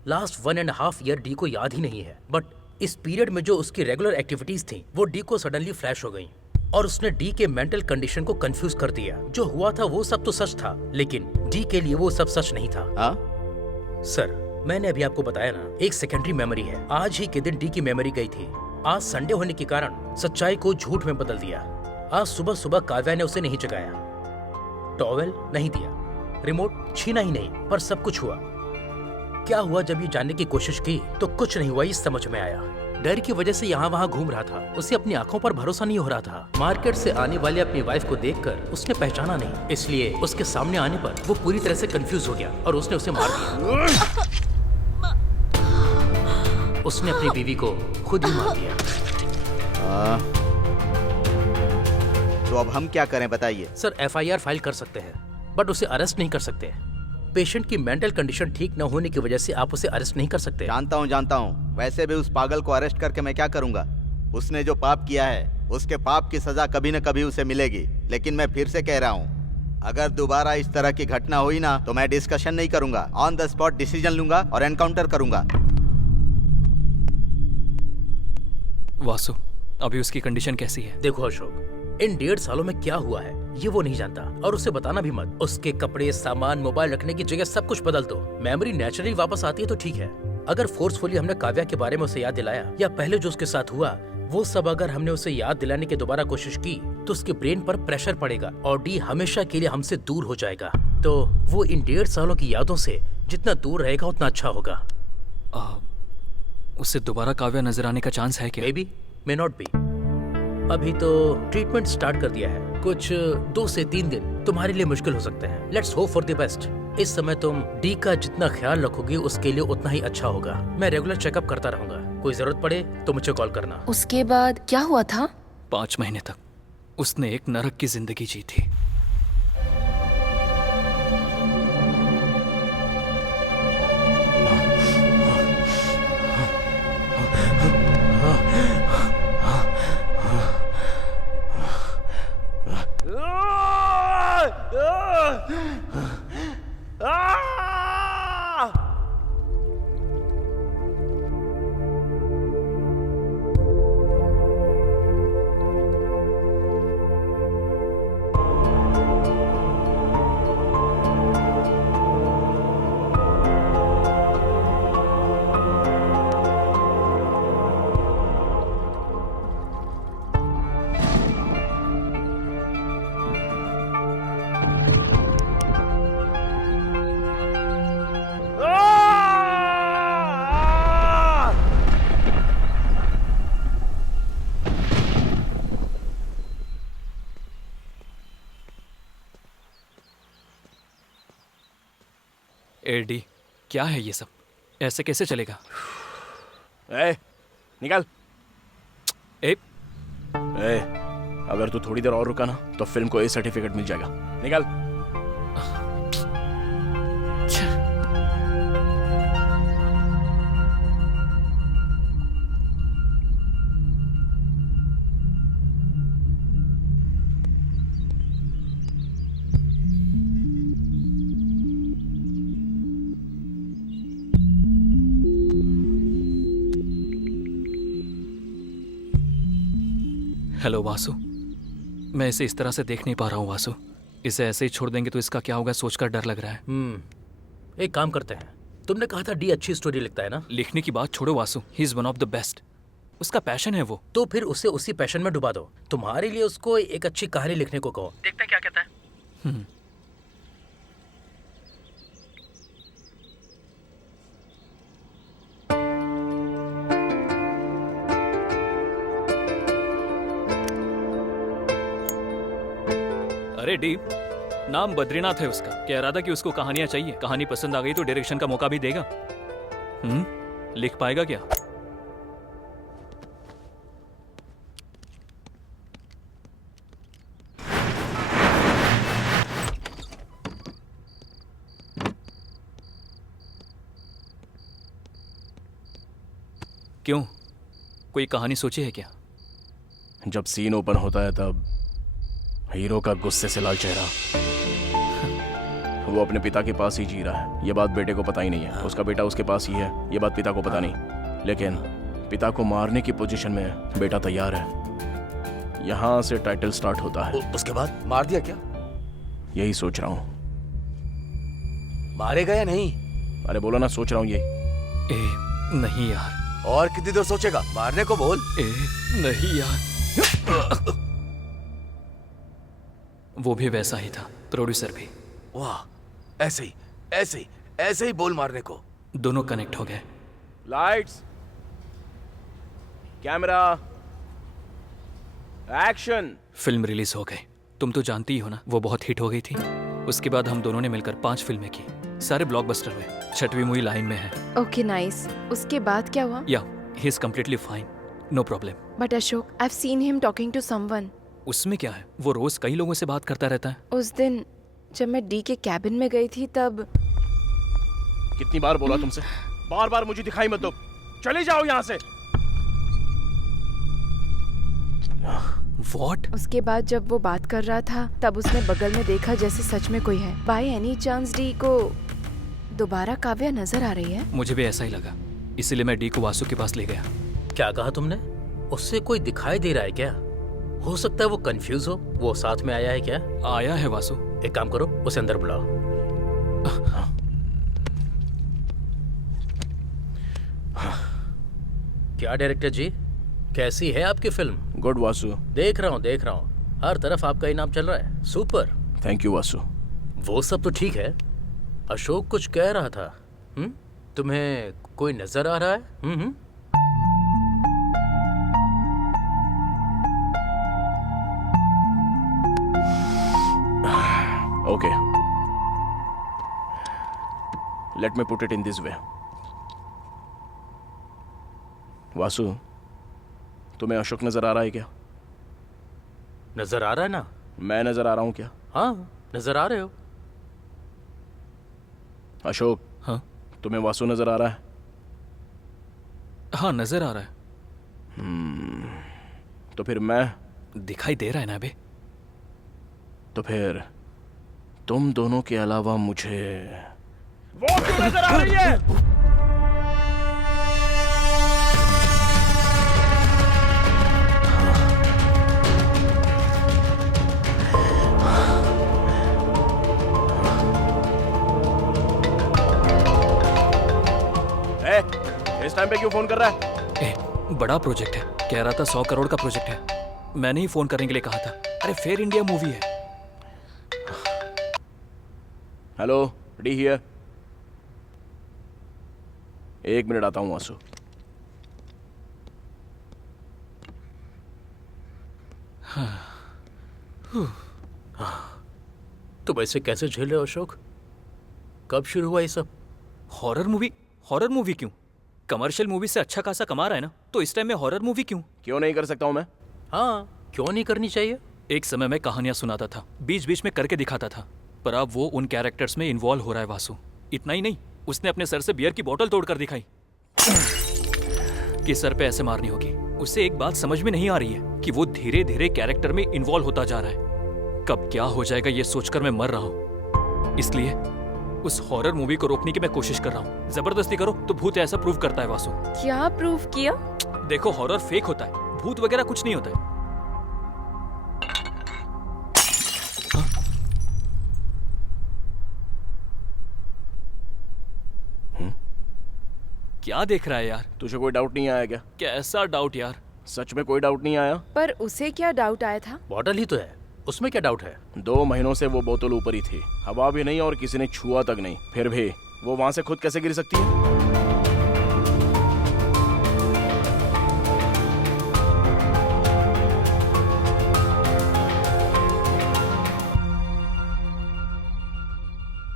लास्ट 1.5 ईयर डी को याद ही नहीं है, बट इस पीरियड में जो उसकी रेगुलर एक्टिविटीज थी वो डी को सडनली फ्लैश हो गई और उसने डी के मेंटल कंडीशन को कंफ्यूज कर दिया। जो हुआ था वो सब तो सच था, लेकिन डी के लिए वो सब सच नहीं था। सर, मैंने अभी आपको बताया ना, एक सेकेंडरी मेमोरी है। आज ही के दिन डी की मेमोरी गई थी। आज संडे होने के कारण सच्चाई को झूठ में बदल दिया। आज सुबह सुबह काव्या ने उसे नहीं जगाया, टॉवेल नहीं दिया, रिमोट छीना ही नहीं, पर सब कुछ हुआ। क्या हुआ जब ये जानने की कोशिश की तो कुछ नहीं हुआ, ये समझ में आया। डर की वजह से यहाँ वहाँ घूम रहा था। उसे अपनी आंखों पर भरोसा नहीं हो रहा था। मार्केट से आने वाले अपनी वाइफ को देखकर उसने पहचाना नहीं, इसलिए उसके सामने आने पर वो पूरी तरह से कंफ्यूज हो गया और उसने उसे मार दिया। उसने अपनी बीवी को खुद ही मार दिया। तो अब हम क्या करें बताइए? सर, FIR फाइल कर सकते हैं, बट उसे अरेस्ट नहीं कर सकते। पेशेंट की मेंटल कंडीशन ठीक न होने की वजह से आप उसे अरेस्ट नहीं कर सकते। जानता हूँ। वैसे भी उस पागल को अरेस्ट करके मैं क्या करूँगा? उसने जो पाप किया है उसके पाप की सजा कभी न कभी उसे मिलेगी। लेकिन मैं फिर से कह रहा हूँ, अगर दोबारा इस तरह की घटना हुई ना तो मैं डिस्कशन नहीं करूंगा, ऑन द स्पॉट डिसीजन लूंगा और एनकाउंटर करूंगा। वासु, अभी उसकी कंडीशन कैसी है? देखो अशोक, इन 1.5 सालों में क्या हुआ है ये वो नहीं जानता, और उसे बताना भी मत। उसके कपड़े, सामान, मोबाइल रखने की जगह सब कुछ बदल दो। मेमोरी नेचुरली वापस आती है तो ठीक है, अगर फोर्सफुली हमने काव्या के बारे में उसे याद दिलाया या पहले जो उसके साथ हुआ वो सब अगर हमने उसे याद दिलाने की दोबारा कोशिश की तो उसके ब्रेन पर प्रेशर पड़ेगा और डी हमेशा के लिए हमसे दूर हो जाएगा। तो वो इन 1.5 सालों की यादों से जितना दूर रहेगा उतना अच्छा होगा। उससे दोबारा काव्या नजर आने का चांस है क्या? May be, may not be. अभी तो ट्रीटमेंट स्टार्ट कर दिया है, कुछ 2 से 3 दिन तुम्हारे लिए मुश्किल हो सकते हैं। Let's hope for the best. इस समय तुम डी का जितना ख्याल रखोगे उसके लिए उतना ही अच्छा होगा। मैं रेगुलर चेकअप करता रहूंगा, कोई जरूरत पड़े तो मुझे कॉल करना। उसके बाद क्या हुआ था? 5 महीने तक उसने एक नरक की जिंदगी जी थी। एडी, क्या है ये सब? ऐसे कैसे चलेगा? निकल। ए, अगर तू थोड़ी देर और रुका ना तो फिल्म को ए सर्टिफिकेट मिल जाएगा। निकल। हेलो वासु, मैं इसे इस तरह से देख नहीं पा रहा हूँ वासु। इसे ऐसे ही छोड़ देंगे तो इसका क्या होगा सोचकर डर लग रहा है। एक काम करते हैं, तुमने कहा था डी अच्छी स्टोरी लिखता है ना? लिखने की बात छोड़ो Vasu, he is one of the best. उसका पैशन है वो। तो फिर उसे उसी पैशन में डुबा दो। तुम्हारे लिए उसको एक अच्छी कहानी लिखने को कहो, देखते हैं क्या कहता है। अरे डी, नाम बद्रीनाथ है उसका। कह रहा था कि उसको कहानियां चाहिए। कहानी पसंद आ गई तो डायरेक्शन का मौका भी देगा। लिख पाएगा क्या? क्यों, कोई कहानी सोची है क्या? जब सीन ओपन होता है तब हीरो का गुस्से से लाल चेहरा, वो अपने पिता के पास ही जी रहा है। ये बात बेटे को पता ही नहीं है। उसका बेटा उसके पास ही है, ये बात पिता को पता नहीं। लेकिन पिता को मारने की पोजीशन में बेटा तैयार है। यहाँ से टाइटल स्टार्ट होता है। उसके बाद मार दिया क्या? यही सोच रहा हूँ। मारेगा या नहीं? अरे बोलो ना, सोच रहा हूँ ये। नहीं यार। और कितनी देर सोचेगा? मारने को बोल। नहीं यार। वो भी वैसा ही था, प्रोड्यूसर भी। वाह, ऐसे ही ऐसे ही ऐसे ही बोल मारने को। दोनों कनेक्ट हो गए। Lights, camera, action. Film release हो गई। तुम तो जानती ही हो ना, वो बहुत हिट हो गई थी। उसके बाद हम दोनों ने मिलकर 5 फिल्में की, सारे ब्लॉकबस्टर हुए। 6वीं मूवी लाइन में है। Okay nice. उसके बाद क्या हुआ? Yeah he is completely fine, no problem. But Ashok, I have seen him talking to someone. उसमें क्या है, वो रोज कई लोगों से बात करता रहता है। उस दिन जब मैं डी के कैबिन में गई थी तब। कितनी बार बोला तुमसे, बार बार मुझे दिखाई मत दो, चले जाओ यहाँ से। What? उसके बाद जब वो बात कर रहा था तब उसने बगल में देखा जैसे सच में कोई है। बाय एनी चांस डी को दोबारा काव्या नजर आ रही है? मुझे भी ऐसा ही लगा, इसीलिए मैं डी को वासु के पास ले गया। क्या कहा तुमने? उससे कोई दिखाई दे रहा है क्या? हो सकता है वो कंफ्यूज हो। वो साथ में आया है क्या? आया है वासु। एक काम करो, उसे अंदर बुलाओ। क्या डायरेक्टर जी, कैसी है आपकी फिल्म? गुड वासु। देख रहा हूँ, हर तरफ आपका ही नाम चल रहा है। सुपर। Thank you Vasu. वो सब तो ठीक है, अशोक कुछ कह रहा था। तुम्हें कोई नजर आ रहा है? Okay. Let me put it in this way. Vasu, तुम्हें अशोक नजर आ रहा है क्या? नजर आ रहा है ना? मैं नजर आ रहा हूं क्या? हाँ, नजर आ रहे हो। अशोक, हाँ तुम्हें वासु नजर आ रहा है? हाँ, नजर आ रहा है। तो फिर मैं? दिखाई दे रहा है ना बे? तो फिर तुम दोनों के अलावा मुझे वो क्यों नजर आ रही है? इस टाइम पे क्यों फोन कर रहा है? बड़ा प्रोजेक्ट है, कह रहा था 100 करोड़ का प्रोजेक्ट है। मैंने ही फोन करने के लिए कहा था। अरे फेयर इंडिया मूवी है। Hello, D here. 1 मिनट आता हूं वासु। तुम ऐसे कैसे झेल रहे हो अशोक? कब शुरू हुआ ये सब? हॉरर मूवी क्यों? कमर्शियल मूवी से अच्छा खासा कमा रहा है ना, तो इस टाइम में हॉरर मूवी क्यों? क्यों नहीं कर सकता हूं मैं? हाँ, क्यों नहीं करनी चाहिए? एक समय में कहानियां सुनाता था, बीच बीच में करके दिखाता था, पर अब वो उन कैरेक्टर्स में इन्वॉल्व हो रहा है वासु। इतना ही नहीं, उसने अपने सर से बियर की बोतल तोड़कर दिखाई कि सर पे ऐसे मारनी होगी। उसे एक बात समझ में नहीं आ रही है कि वो धीरे धीरे कैरेक्टर में इन्वॉल्व होता जा रहा है। कब क्या हो जाएगा ये सोचकर मैं मर रहा हूं। इसलिए उस हॉरर मूवी को रोकने की मैं कोशिश कर रहा हूँ। जबरदस्ती करो तो भूत ऐसा प्रूव करता है वासु। क्या प्रूव किया? देखो, हॉरर फेक होता है, भूत वगैरह कुछ नहीं होता है। क्या देख रहा है यार? तुझे कोई डाउट नहीं आया क्या? कैसा डाउट यार? सच में कोई डाउट नहीं आया? पर उसे क्या डाउट आया था? बॉटल ही तो है, उसमें क्या डाउट है? 2 महीनों से वो बोतल ऊपर ही थी, हवा भी नहीं और किसी ने छुआ तक नहीं। फिर भी वो वहां से खुद कैसे गिर सकती है?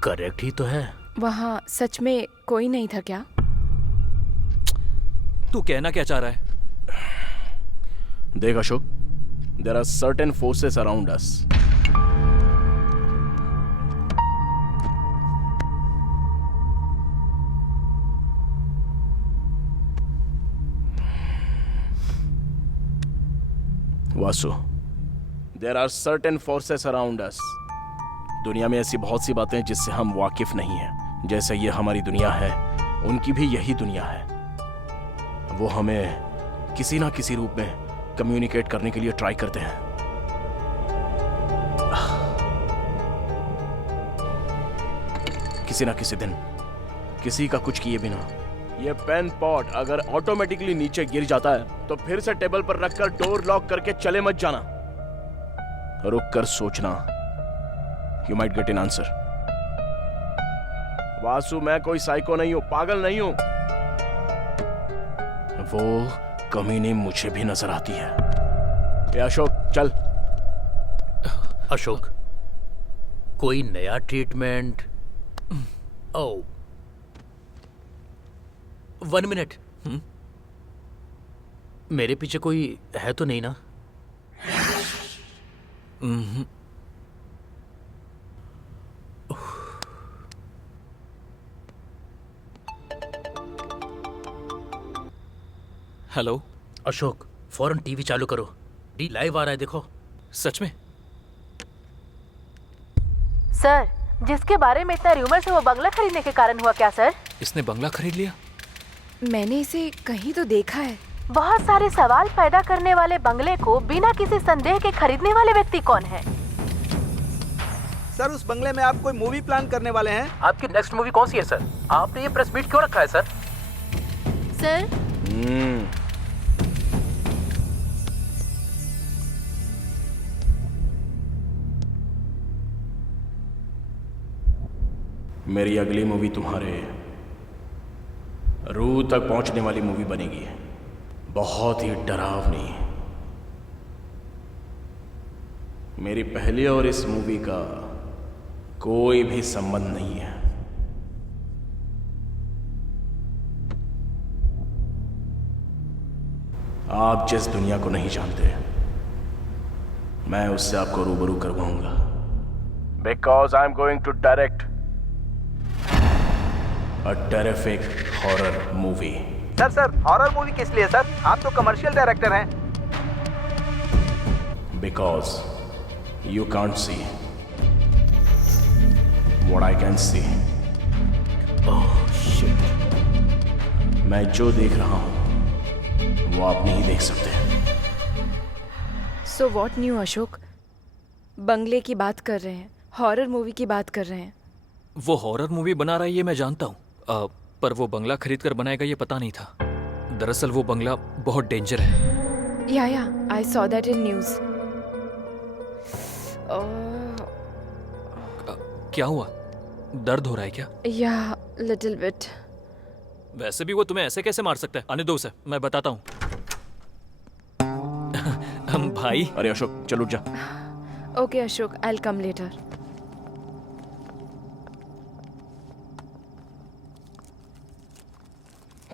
करेक्ट ही तो है। वहाँ सच में कोई नहीं था क्या? तू कहना क्या चाह रहा है? देख Ashok, there are certain forces around us. Vasu, there are certain forces around us. दुनिया में ऐसी बहुत सी बातें जिससे हम वाकिफ नहीं हैं। जैसे ये हमारी दुनिया है, उनकी भी यही दुनिया है। वो हमें किसी ना किसी रूप में कम्युनिकेट करने के लिए ट्राई करते हैं। किसी ना किसी दिन, किसी का कुछ किए बिना ये पेन पॉट अगर ऑटोमेटिकली नीचे गिर जाता है तो फिर से टेबल पर रखकर डोर लॉक करके चले मत जाना। रुक कर सोचना। You might get an answer. Vasu, मैं कोई साइको नहीं हूं, पागल नहीं हूं। वो कमीनी मुझे भी नजर आती है। ये अशोक, चल। अशोक, कोई नया ट्रीटमेंट? ओह, 1 मिनट। मेरे पीछे कोई है तो नहीं ना? हेलो अशोक, फौरन टीवी चालू करो। डी लाइव आ रहा है, देखो। सच में? सर, जिसके बारे में इतना र्यूमर्स है वो बंगला खरीदने के कारण हुआ क्या सर? इसने बंगला खरीद लिया? मैंने इसे कहीं तो देखा है। बहुत सारे सवाल पैदा करने वाले बंगले को बिना किसी संदेह के खरीदने वाले व्यक्ति कौन है? सर, उस बंगले में आप कोई मूवी प्लान करने वाले हैं? आपकी नेक्स्ट मूवी कौन सी है सर? आपने ये प्रेस मीट क्यों रखा है सर? सर, मेरी अगली मूवी तुम्हारे रूह तक पहुंचने वाली मूवी बनेगी, बहुत ही डरावनी। मेरी पहली और इस मूवी का कोई भी संबंध नहीं है। आप जिस दुनिया को नहीं जानते, मैं उससे आपको रूबरू करवाऊंगा। Because I am going to direct a terrific horror movie. Sir, horror movie किस लिए सर? आप तो कमर्शियल डायरेक्टर हैं। Because you can't see what I can see. Oh shit. मैं जो देख रहा हूं वो आप नहीं देख सकते। So what new Ashok? बंगले की बात कर रहे हैं, हॉरर मूवी की बात कर रहे हैं। वो हॉरर मूवी बना रहा है ये मैं जानता हूँ, पर वो बंगला खरीद कर बनाएगा ये पता नहीं था। दरअसल वो बंगला बहुत डेंजर है। या I saw that in news. क्या हुआ? दर्द हो रहा है क्या? या लिटिल बिट। वैसे भी वो तुम्हें ऐसे कैसे मार सकता है? आने दो उसे, मैं बताता हूँ। हम भाई। अरे अशोक, चल उठ जा। Okay Ashok, I will come later.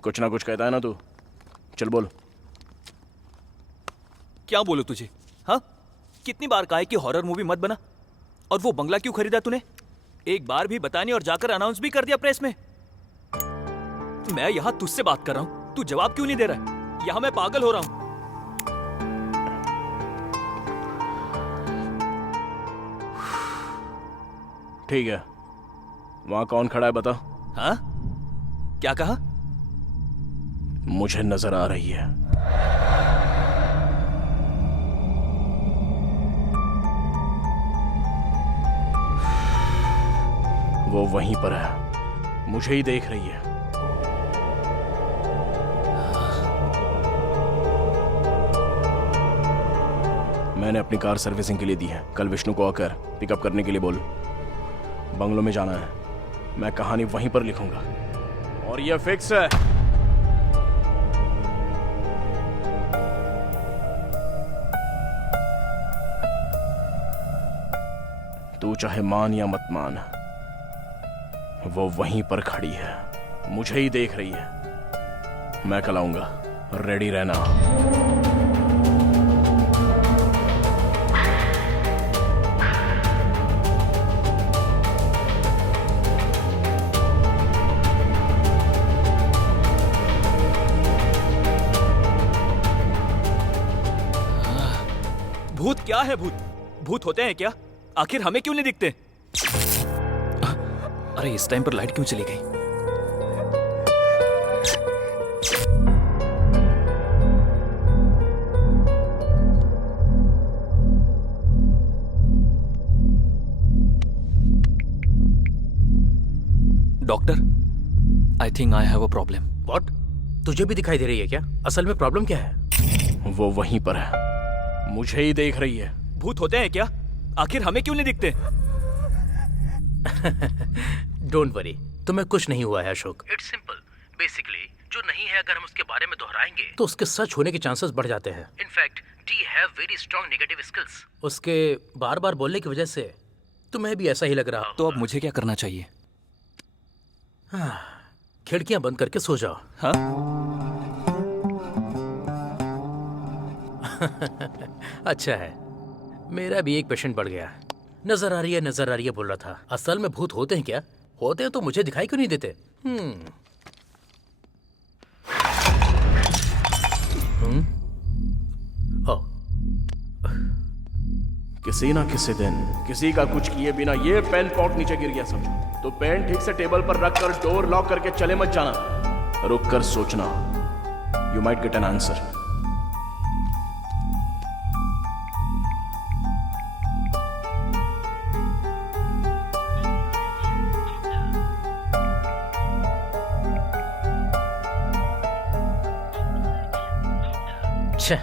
कुछ ना कुछ कहता है ना तू, चल बोल। क्या बोलूं तुझे? हाँ, कितनी बार कहा है कि हॉरर मूवी मत बना? और वो बंगला क्यों खरीदा तूने? एक बार भी बतानी और जाकर अनाउंस भी कर दिया प्रेस में। मैं यहां तुझसे बात कर रहा हूं, तू जवाब क्यों नहीं दे रहा है? यहां मैं पागल हो रहा हूं। ठीक है, वहां कौन खड़ा है बता। हाँ, क्या कहा? मुझे नजर आ रही है। वो वहीं पर है, मुझे ही देख रही है। मैंने अपनी कार सर्विसिंग के लिए दी है। कल विष्णु को आकर पिकअप करने के लिए बोल। बंगलों में जाना है, मैं कहानी वहीं पर लिखूंगा और ये फिक्स है। तू चाहे मान या मत मान, वो वहीं पर खड़ी है, मुझे ही देख रही है। मैं कल आऊंगा, रेडी रहना। भूत क्या है? भूत होते हैं क्या? आखिर हमें क्यों नहीं दिखते? अरे इस टाइम पर लाइट क्यों चली गई? Doctor, I think I have a problem. What? तुझे भी दिखाई दे रही है क्या? असल में प्रॉब्लम क्या है? वो वहीं पर है, मुझे ही देख रही है। भूत होते हैं क्या? आखिर हमें क्यों नहीं दिखते? डोंट वरी, तुम्हें कुछ नहीं हुआ है अशोक। It's simple. बेसिकली जो नहीं है अगर हम उसके बारे में दोहराएंगे तो उसके सच होने के चांसेस बढ़ जाते हैं। In fact D have very strong negative skills. उसके बार बार बोलने की वजह से तुम्हें भी ऐसा ही लग रहा। तो अब मुझे क्या करना चाहिए? खिड़कियां बंद करके सो जाओ। हाँ? अच्छा है, मेरा भी एक पेशेंट बढ़ गया। नजर आ रही है बोल रहा था। असल में भूत होते हैं क्या? होते हैं तो मुझे दिखाई क्यों नहीं देते? किसी ना किसी दिन किसी का कुछ किए बिना ये पेन पॉट नीचे गिर गया समझो, तो पेन ठीक से टेबल पर रखकर डोर लॉक करके चले मत जाना। रुक कर सोचना, You might get an answer. छः,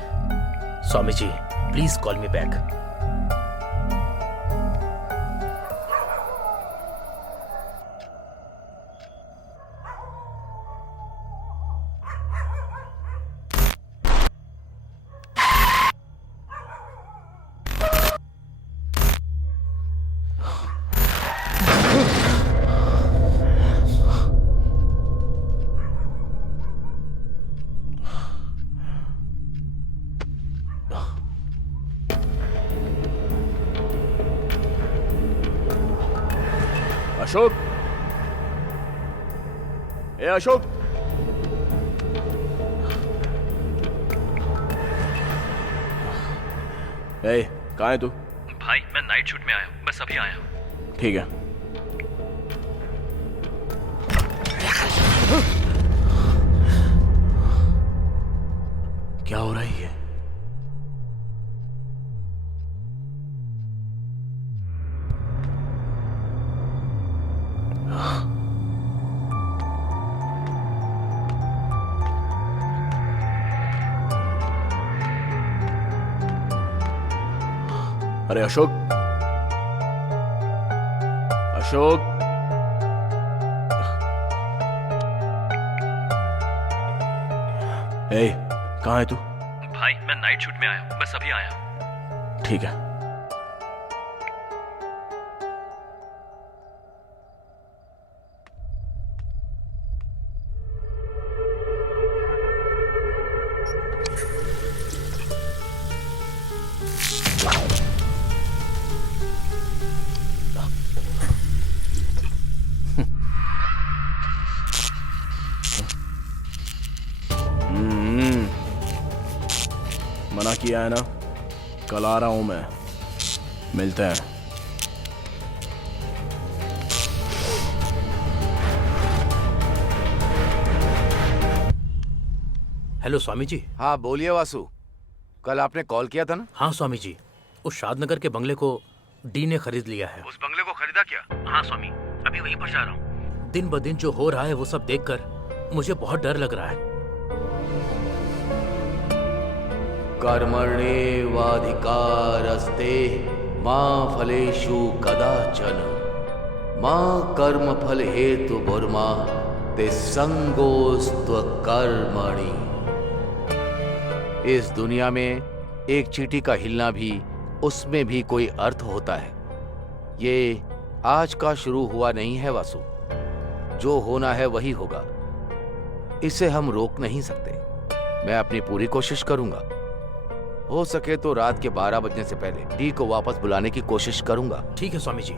Swami ji, please call me back. Ashok, ए अशोक, ए कहाँ है तू? भाई मैं नाइट शूट में आया हूँ, बस अभी आया हूँ। ठीक है। क्या हो रहा है ये? अरे अशोक, अशोक, ए कहाँ है तू? भाई मैं नाइट शूट में आया हूँ, बस अभी आया हूँ। ठीक है। मना किया है ना, कल आ रहा हूं मैं, मिलते हैं। हेलो स्वामी जी। हाँ बोलिए वासु, कल आपने कॉल किया था ना? हाँ स्वामी जी, उस शादनगर के बंगले को डी ने खरीद लिया है। उस बंगले को खरीदा क्या? हाँ स्वामी, अभी वहीं पर जा रहा हूँ। दिन ब दिन जो हो रहा है वो सब देखकर मुझे बहुत डर लग रहा है। कर्मण्येवाधिकारस्ते मां फलेषु कदाचन मां कर्म फल हेतु भुर्मा ते संगोस्त्व कर्मणि। इस दुनिया में एक चींटी का हिलना भी, उसमें भी कोई अर्थ होता है। ये आज का शुरू हुआ नहीं है वासु, जो होना है वही होगा, इसे हम रोक नहीं सकते। मैं अपनी पूरी कोशिश करूंगा, हो सके तो रात के 12 बजने से पहले डी को वापस बुलाने की कोशिश करूंगा। ठीक है स्वामी जी।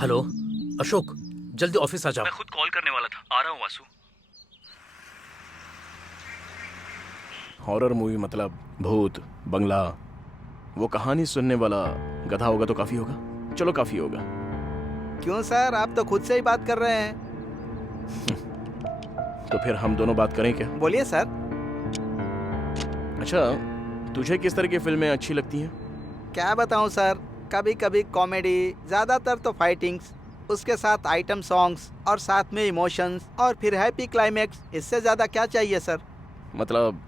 हेलो अशोक, जल्दी ऑफिस आ जाओ। मैं खुद कॉल करने वाला था, आ रहा हूँ वासु। हॉरर मूवी मतलब भूत, बंगला, वो कहानी सुनने वाला गधा होगा तो काफी होगा। चलो काफी होगा। क्यों सर, आप तो खुद से ही बात कर रहे हैं। तो फिर हम दोनों बात करें क्या? बोलिए सर। अच्छा, तुझे किस तरह की फिल्में अच्छी लगती हैं? क्या बताऊं सर, कभी कभी कॉमेडी, ज्यादातर तो फाइटिंग्स, उसके साथ आइटम सॉन्ग्स और साथ में इमोशंस और फिर हैप्पी क्लाइमेक्स। इससे ज्यादा क्या चाहिए सर? मतलब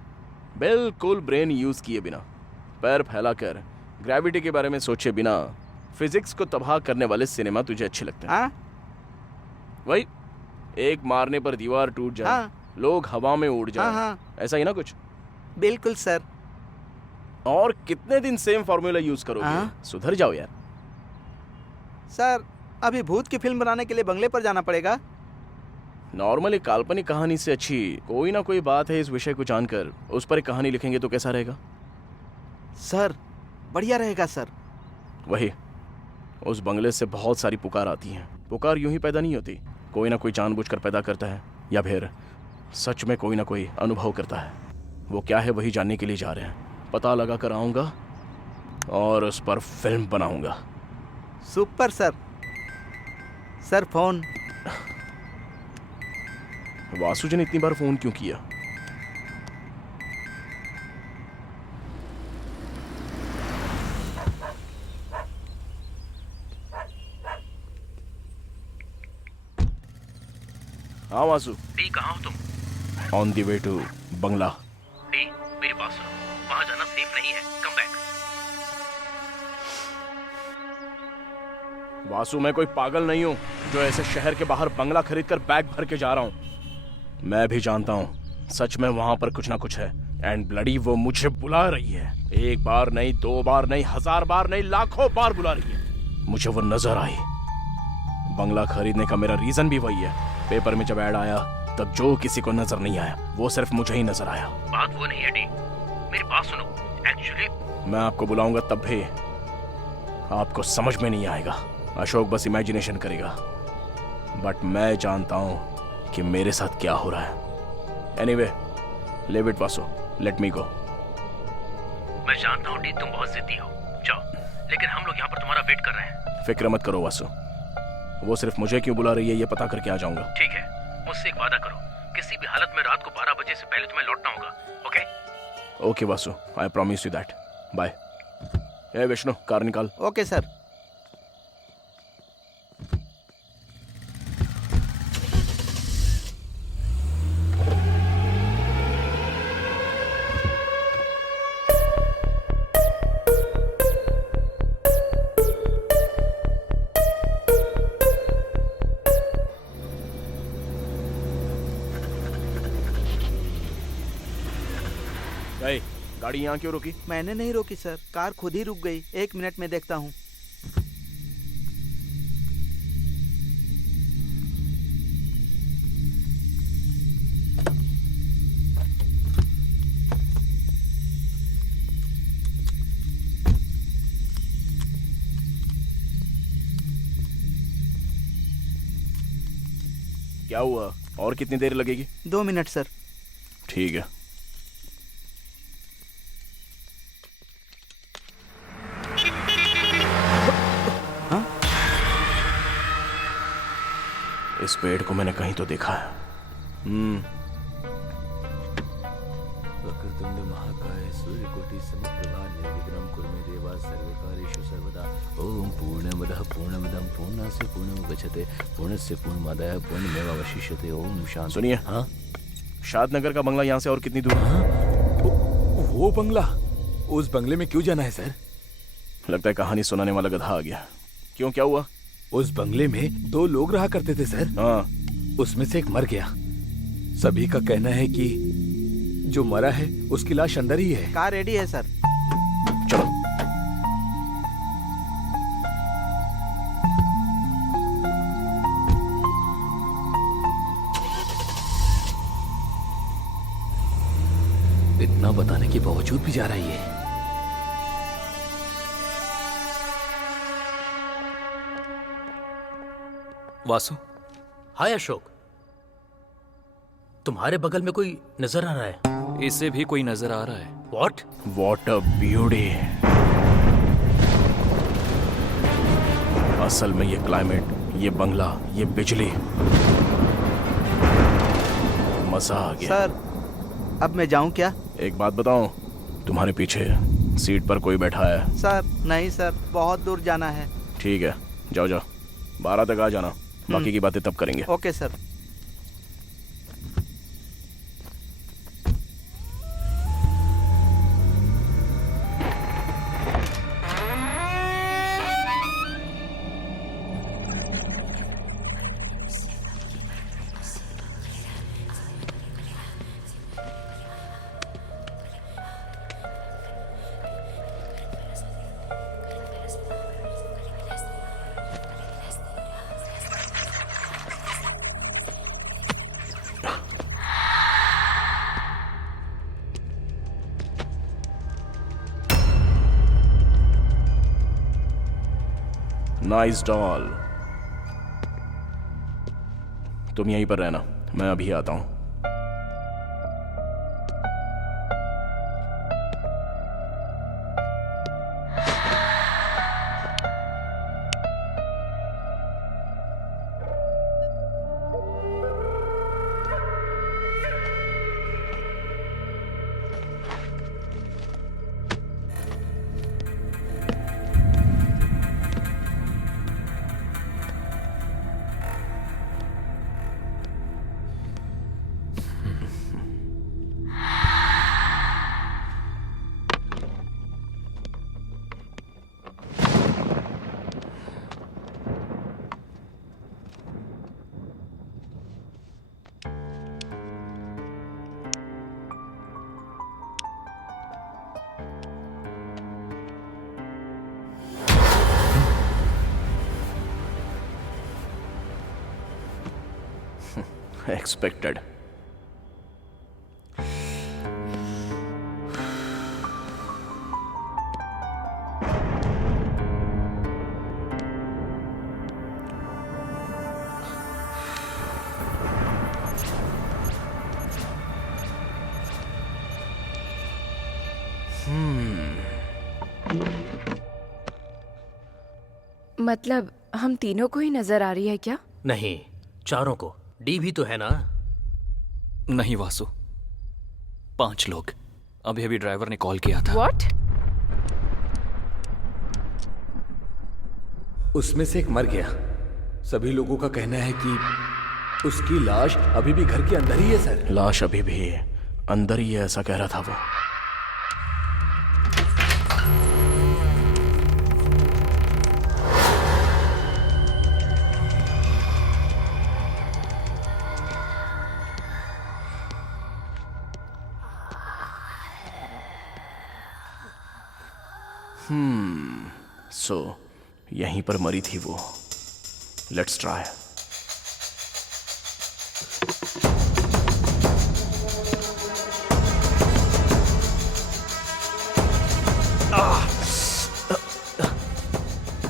बिल्कुल ब्रेन यूज किए बिना, पैर फैलाकर, ग्रेविटी के बारे में सोचे बिना, फिजिक्स को तबाह करने वाले सिनेमा तुझे अच्छे लगते हैं? हाँ? वही एक मारने पर दीवार टूट जाए, हाँ। लोग हवा में उड़ जाए, हाँ। ऐसा ही ना कुछ? बिल्कुल सर। और कितने दिन सेम फॉर्मूला यूज करोगे? हाँ? सुधर जाओ यार। सर, अभी भूत की फिल्म बनाने के लिए बंगले पर जाना पड़ेगा। नॉर्मल एक काल्पनिक कहानी से अच्छी कोई ना कोई बात है इस विषय को जानकर उस पर एक कहानी लिखेंगे तो कैसा रहेगा? सर बढ़िया रहेगा सर। वही, उस बंगले से बहुत सारी पुकार आती हैं। पुकार यूं ही पैदा नहीं होती, कोई ना कोई जानबूझकर पैदा करता है या फिर सच में कोई ना कोई अनुभव करता है। वो क्या है वही जानने के लिए जा रहे हैं। पता लगा कर आऊँगा और उस पर फिल्म बनाऊंगा। Super sir. Sir phone. Vasu ji ने इतनी बार फोन क्यों किया? हाँ वासु। डी कहाँ हो तुम? On the way to bungalow. D मेरी बात सुनो, वहां जाना सेफ नहीं है, कम बैक। वासु मैं कोई पागल नहीं हूं जो ऐसे शहर के बाहर बंगला खरीदकर बैग भर के जा रहा हूं। मैं भी जानता हूं सच में वहां पर कुछ ना कुछ है एंड ब्लडी वो मुझे बुला रही है। एक बार नहीं, 2 बार नहीं, 1000 बार नहीं, लाखों बार बुला रही है। मुझे वो नजर आई। बंगला खरीदने का मेरा रीजन भी वही है। पेपर में जब ऐड आया तब जो किसी को नजर नहीं आया वो सिर्फ मुझे ही नजर आया। बात वो नहीं है डी, मेरी बात सुनो। एक्चुअली मैं आपको बुलाऊंगा तब भी आपको समझ में नहीं आएगा। अशोक बस इमेजिनेशन करेगा, बट मैं जानता हूं कि मेरे साथ क्या हो रहा है। Anyway, leave it Vasu, let me go. मैं जानता हूँ डी तुम बहुत जिद्दी हो, जाओ, लेकिन हम लोग यहाँ पर तुम्हारा वेट कर रहे हैं। फिक्र मत करो वासु, वो सिर्फ मुझे क्यों बुला रही है ये पता करके आ जाऊंगा। ठीक है, मुझसे एक वादा करो, किसी भी हालत में रात को 12 बजे से पहले तुम्हें लौटना होगा, okay? Okay Vasu, I promise you that. Bye. ए विष्णु, कार निकाल। Okay sir. ए, गाड़ी यहाँ क्यों रुकी? मैंने नहीं रोकी सर, कार खुद ही रुक गई। 1 मिनट में देखता हूँ। क्या हुआ? और कितनी देर लगेगी? 2 मिनट सर। ठीक है। इस पेड़ को मैंने कहीं तो देखा है। वक्रतुंड महाकाय सूर्यकोटि समप्रभा निर्विघ्नं कुरु मे देवा सर्वकार्येषु सर्वदा। ओम पूर्णमदः पूर्णमिदं पूर्णस्य पूर्णमुदच्यते पूर्णस्य पूर्णमादाय पूर्णमेवावशिष्यते। ओम शांति। सुनिए। हाँ, शाद नगर का बंगला यहाँ से और कितनी दूर है? वो बंगला, उस बंगले में क्यों जाना है सर? लगता है कहानी सुनाने वाला गधा आ गया। क्यों, क्या हुआ? उस बंगले में 2 लोग रहा करते थे सर। हाँ। उसमें से एक मर गया। सभी का कहना है कि जो मरा है उसकी लाश अंदर ही है। कार रेडी है सर। चलो। इतना बताने के बावजूद भी जा रही है। वासु। हाय अशोक, तुम्हारे बगल में कोई नजर आ रहा है? इसे भी कोई नजर आ रहा है। What? What a beauty। असल में ये क्लाइमेट, ये बंगला, ये बिजली, मजा आ गया। सर अब मैं जाऊं क्या? एक बात बताऊं, तुम्हारे पीछे सीट पर कोई बैठा है। सर नहीं सर, बहुत दूर जाना है। ठीक है, जाओ जाओ, 12 तक आ जाना, बाकी की बातें तब करेंगे। Okay sir. Nice doll. तुम यहीं पर रहना, मैं अभी आता हूं। Expected. मतलब हम तीनों को ही नजर आ रही है क्या? नहीं, चारों को। डी भी तो है ना? नहीं वासु, 5 लोग। अभी अभी ड्राइवर ने कॉल किया था। What? उसमें से एक मर गया। सभी लोगों का कहना है कि उसकी लाश अभी भी घर के अंदर ही है सर। लाश अभी भी अंदर ही है, ऐसा कह रहा था वो। सो यहीं पर मरी थी वो। Let's try.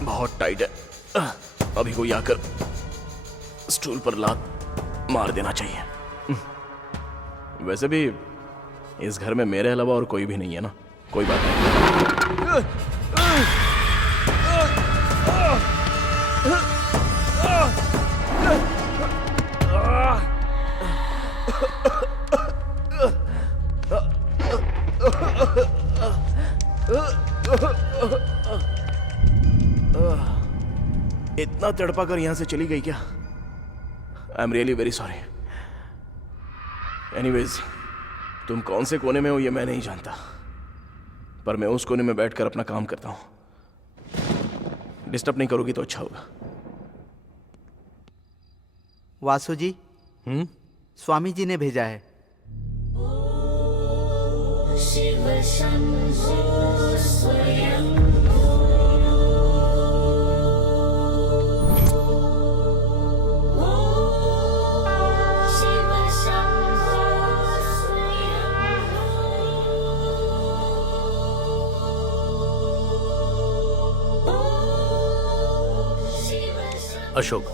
बहुत टाइट है। अभी कोई आकर स्टूल पर लात मार देना चाहिए। वैसे भी इस घर में मेरे अलावा और कोई भी नहीं है ना, कोई बात नहीं। इतना तड़पा कर यहां से चली गई क्या? I am really very sorry. Anyways, तुम कौन से कोने में हो ये मैं नहीं जानता, पर मैं उस कोने में बैठकर अपना काम करता हूं। डिस्टर्ब नहीं करोगी तो अच्छा होगा। वासु जी, स्वामी जी ने भेजा है। अशोक,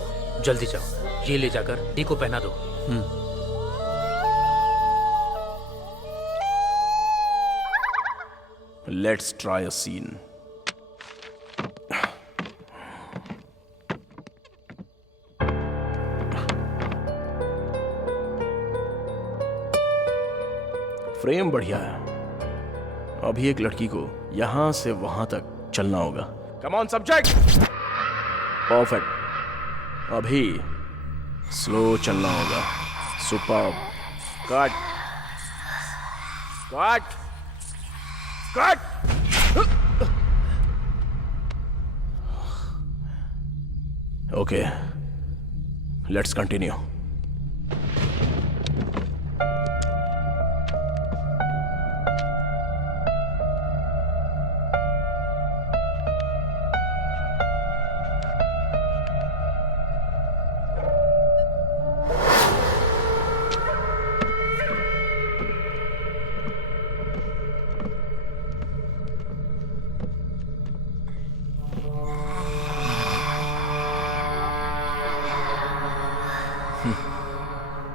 जल्दी जाओ, ये ले जाकर डी को पहना दो। Let's try a scene. Frame बढ़िया है। अभी एक लड़की को यहां से वहां तक चलना होगा। Come on subject. परफेक्ट। अभी स्लो चलना होगा। Super. Cut cut cut. Okay, let's continue.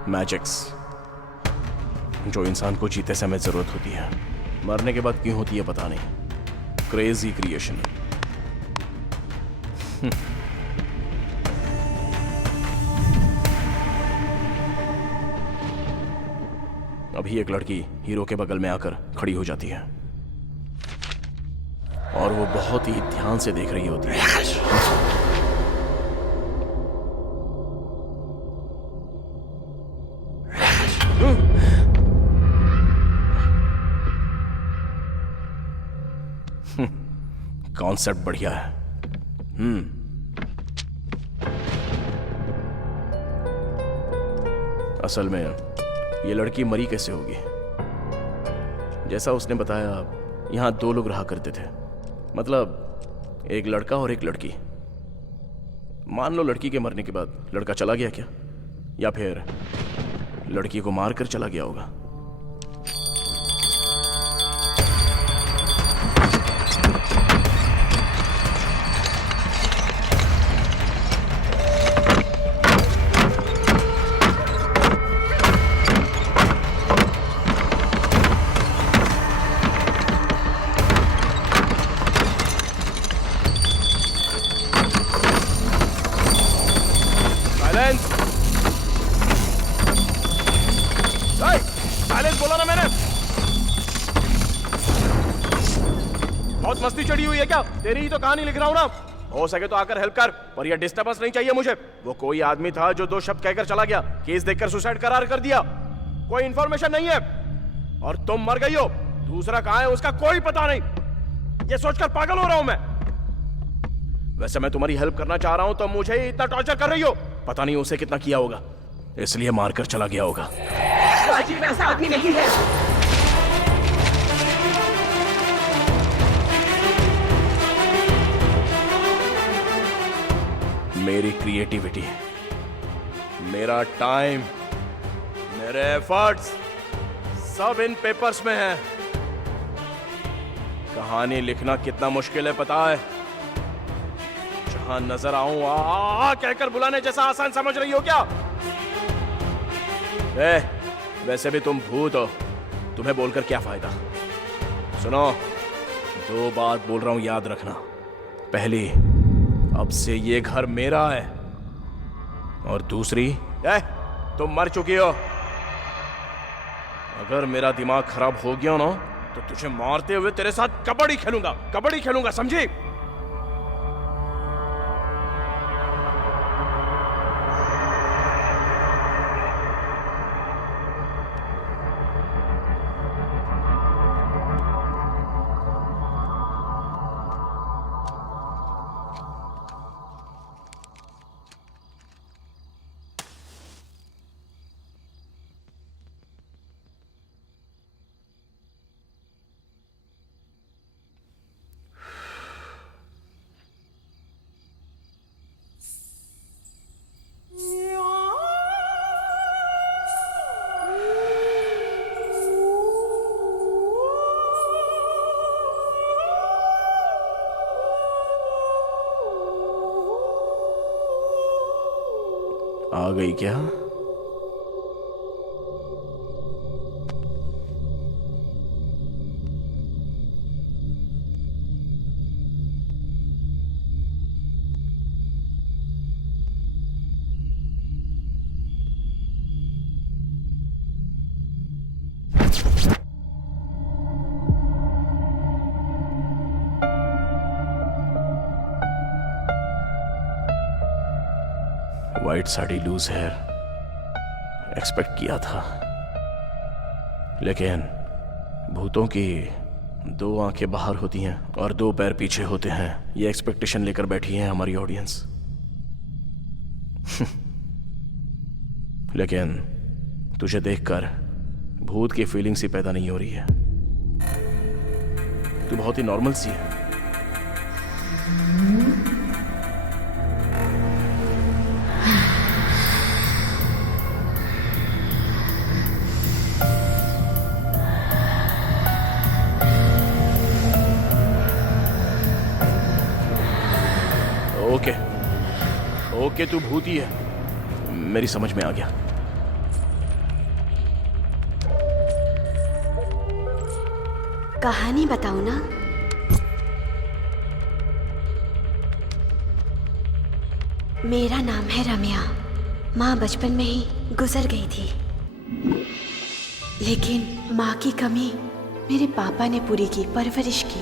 Magics जो इंसान को जीते समय जरूरत होती है, मरने के बाद क्यों होती है पता नहीं। Crazy creation. अभी एक लड़की हीरो के बगल में आकर खड़ी हो जाती है और वो बहुत ही ध्यान से देख रही होती है। कॉन्सेप्ट बढ़िया है। असल में ये लड़की मरी कैसे होगी? जैसा उसने बताया, यहां 2 लोग रहा करते थे, मतलब एक लड़का और एक लड़की। मान लो लड़की के मरने के बाद लड़का चला गया क्या, या फिर लड़की को मारकर चला गया होगा। बोला ना मैंने। बहुत मस्ती चढ़ी हुई है क्या? तेरी ही तो कहानी लिख रहा हूं ना। हो सके तो आकर हेल्प कर, पर यह डिस्टर्बेंस नहीं चाहिए मुझे। वो कोई आदमी था जो 2 शब्द कहकर चला गया, केस देखकर सुसाइड करार कर दिया, कोई इंफॉर्मेशन नहीं है, और तुम मर गई हो। दूसरा कहां है उसका कोई पता नहीं। ये सोचकर पागल हो रहा हूं मैं। वैसे मैं तुम्हारी हेल्प करना चाह रहा हूं तो मुझे ही इतना टॉर्चर कर रही हो। पता नहीं उसे कितना किया होगा, इसलिए मारकर चला गया होगा। राजीव ऐसा आदमी नहीं है। मेरी क्रिएटिविटी, मेरा टाइम, मेरे एफर्ट्स सब इन पेपर्स में है। कहानी लिखना कितना मुश्किल है पता है? जहां नजर आऊं आ कहकर बुलाने जैसा आसान समझ रही हो क्या? वैसे भी तुम भूत हो, तुम्हें बोलकर क्या फायदा? सुनो, 2 बात बोल रहा हूं, याद रखना। पहली, अब से ये घर मेरा है, और दूसरी, तुम मर चुकी हो। अगर मेरा दिमाग खराब हो गया ना तो तुझे मारते हुए तेरे साथ कबड्डी खेलूंगा, समझी? आ गई क्या? White sari, loose hair, expect किया था, लेकिन भूतों की 2 आंखें बाहर होती हैं और 2 पैर पीछे होते हैं, ये एक्सपेक्टेशन लेकर बैठी है हमारी ऑडियंस। लेकिन तुझे देखकर भूत की फीलिंग्स ही पैदा नहीं हो रही है। तू बहुत ही नॉर्मल सी है। ओके, तू भूत ही है, मेरी समझ में आ गया। कहानी बताऊं ना? मेरा नाम है रम्या। माँ बचपन में ही गुजर गई थी, लेकिन माँ की कमी मेरे पापा ने पूरी की, परवरिश की।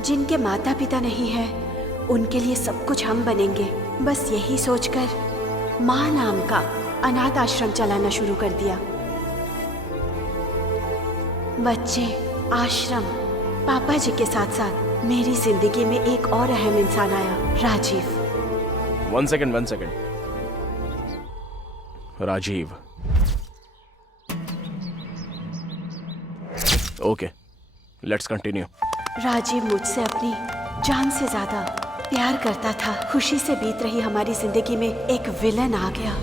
जिनके माता पिता नहीं है, उनके लिए सब कुछ हम बनेंगे, बस यही सोचकर माँ नाम का अनाथ आश्रम चलाना शुरू कर दिया। बच्चे, आश्रम, पापा जी के साथ साथ मेरी जिंदगी में एक और अहम इंसान आया, Rajiv. 1 second. Rajiv. Okay, let's continue. Rajiv मुझसे अपनी जान से ज्यादा प्यार करता था। खुशी से बीत रही हमारी जिंदगी में एक विलन आ गया।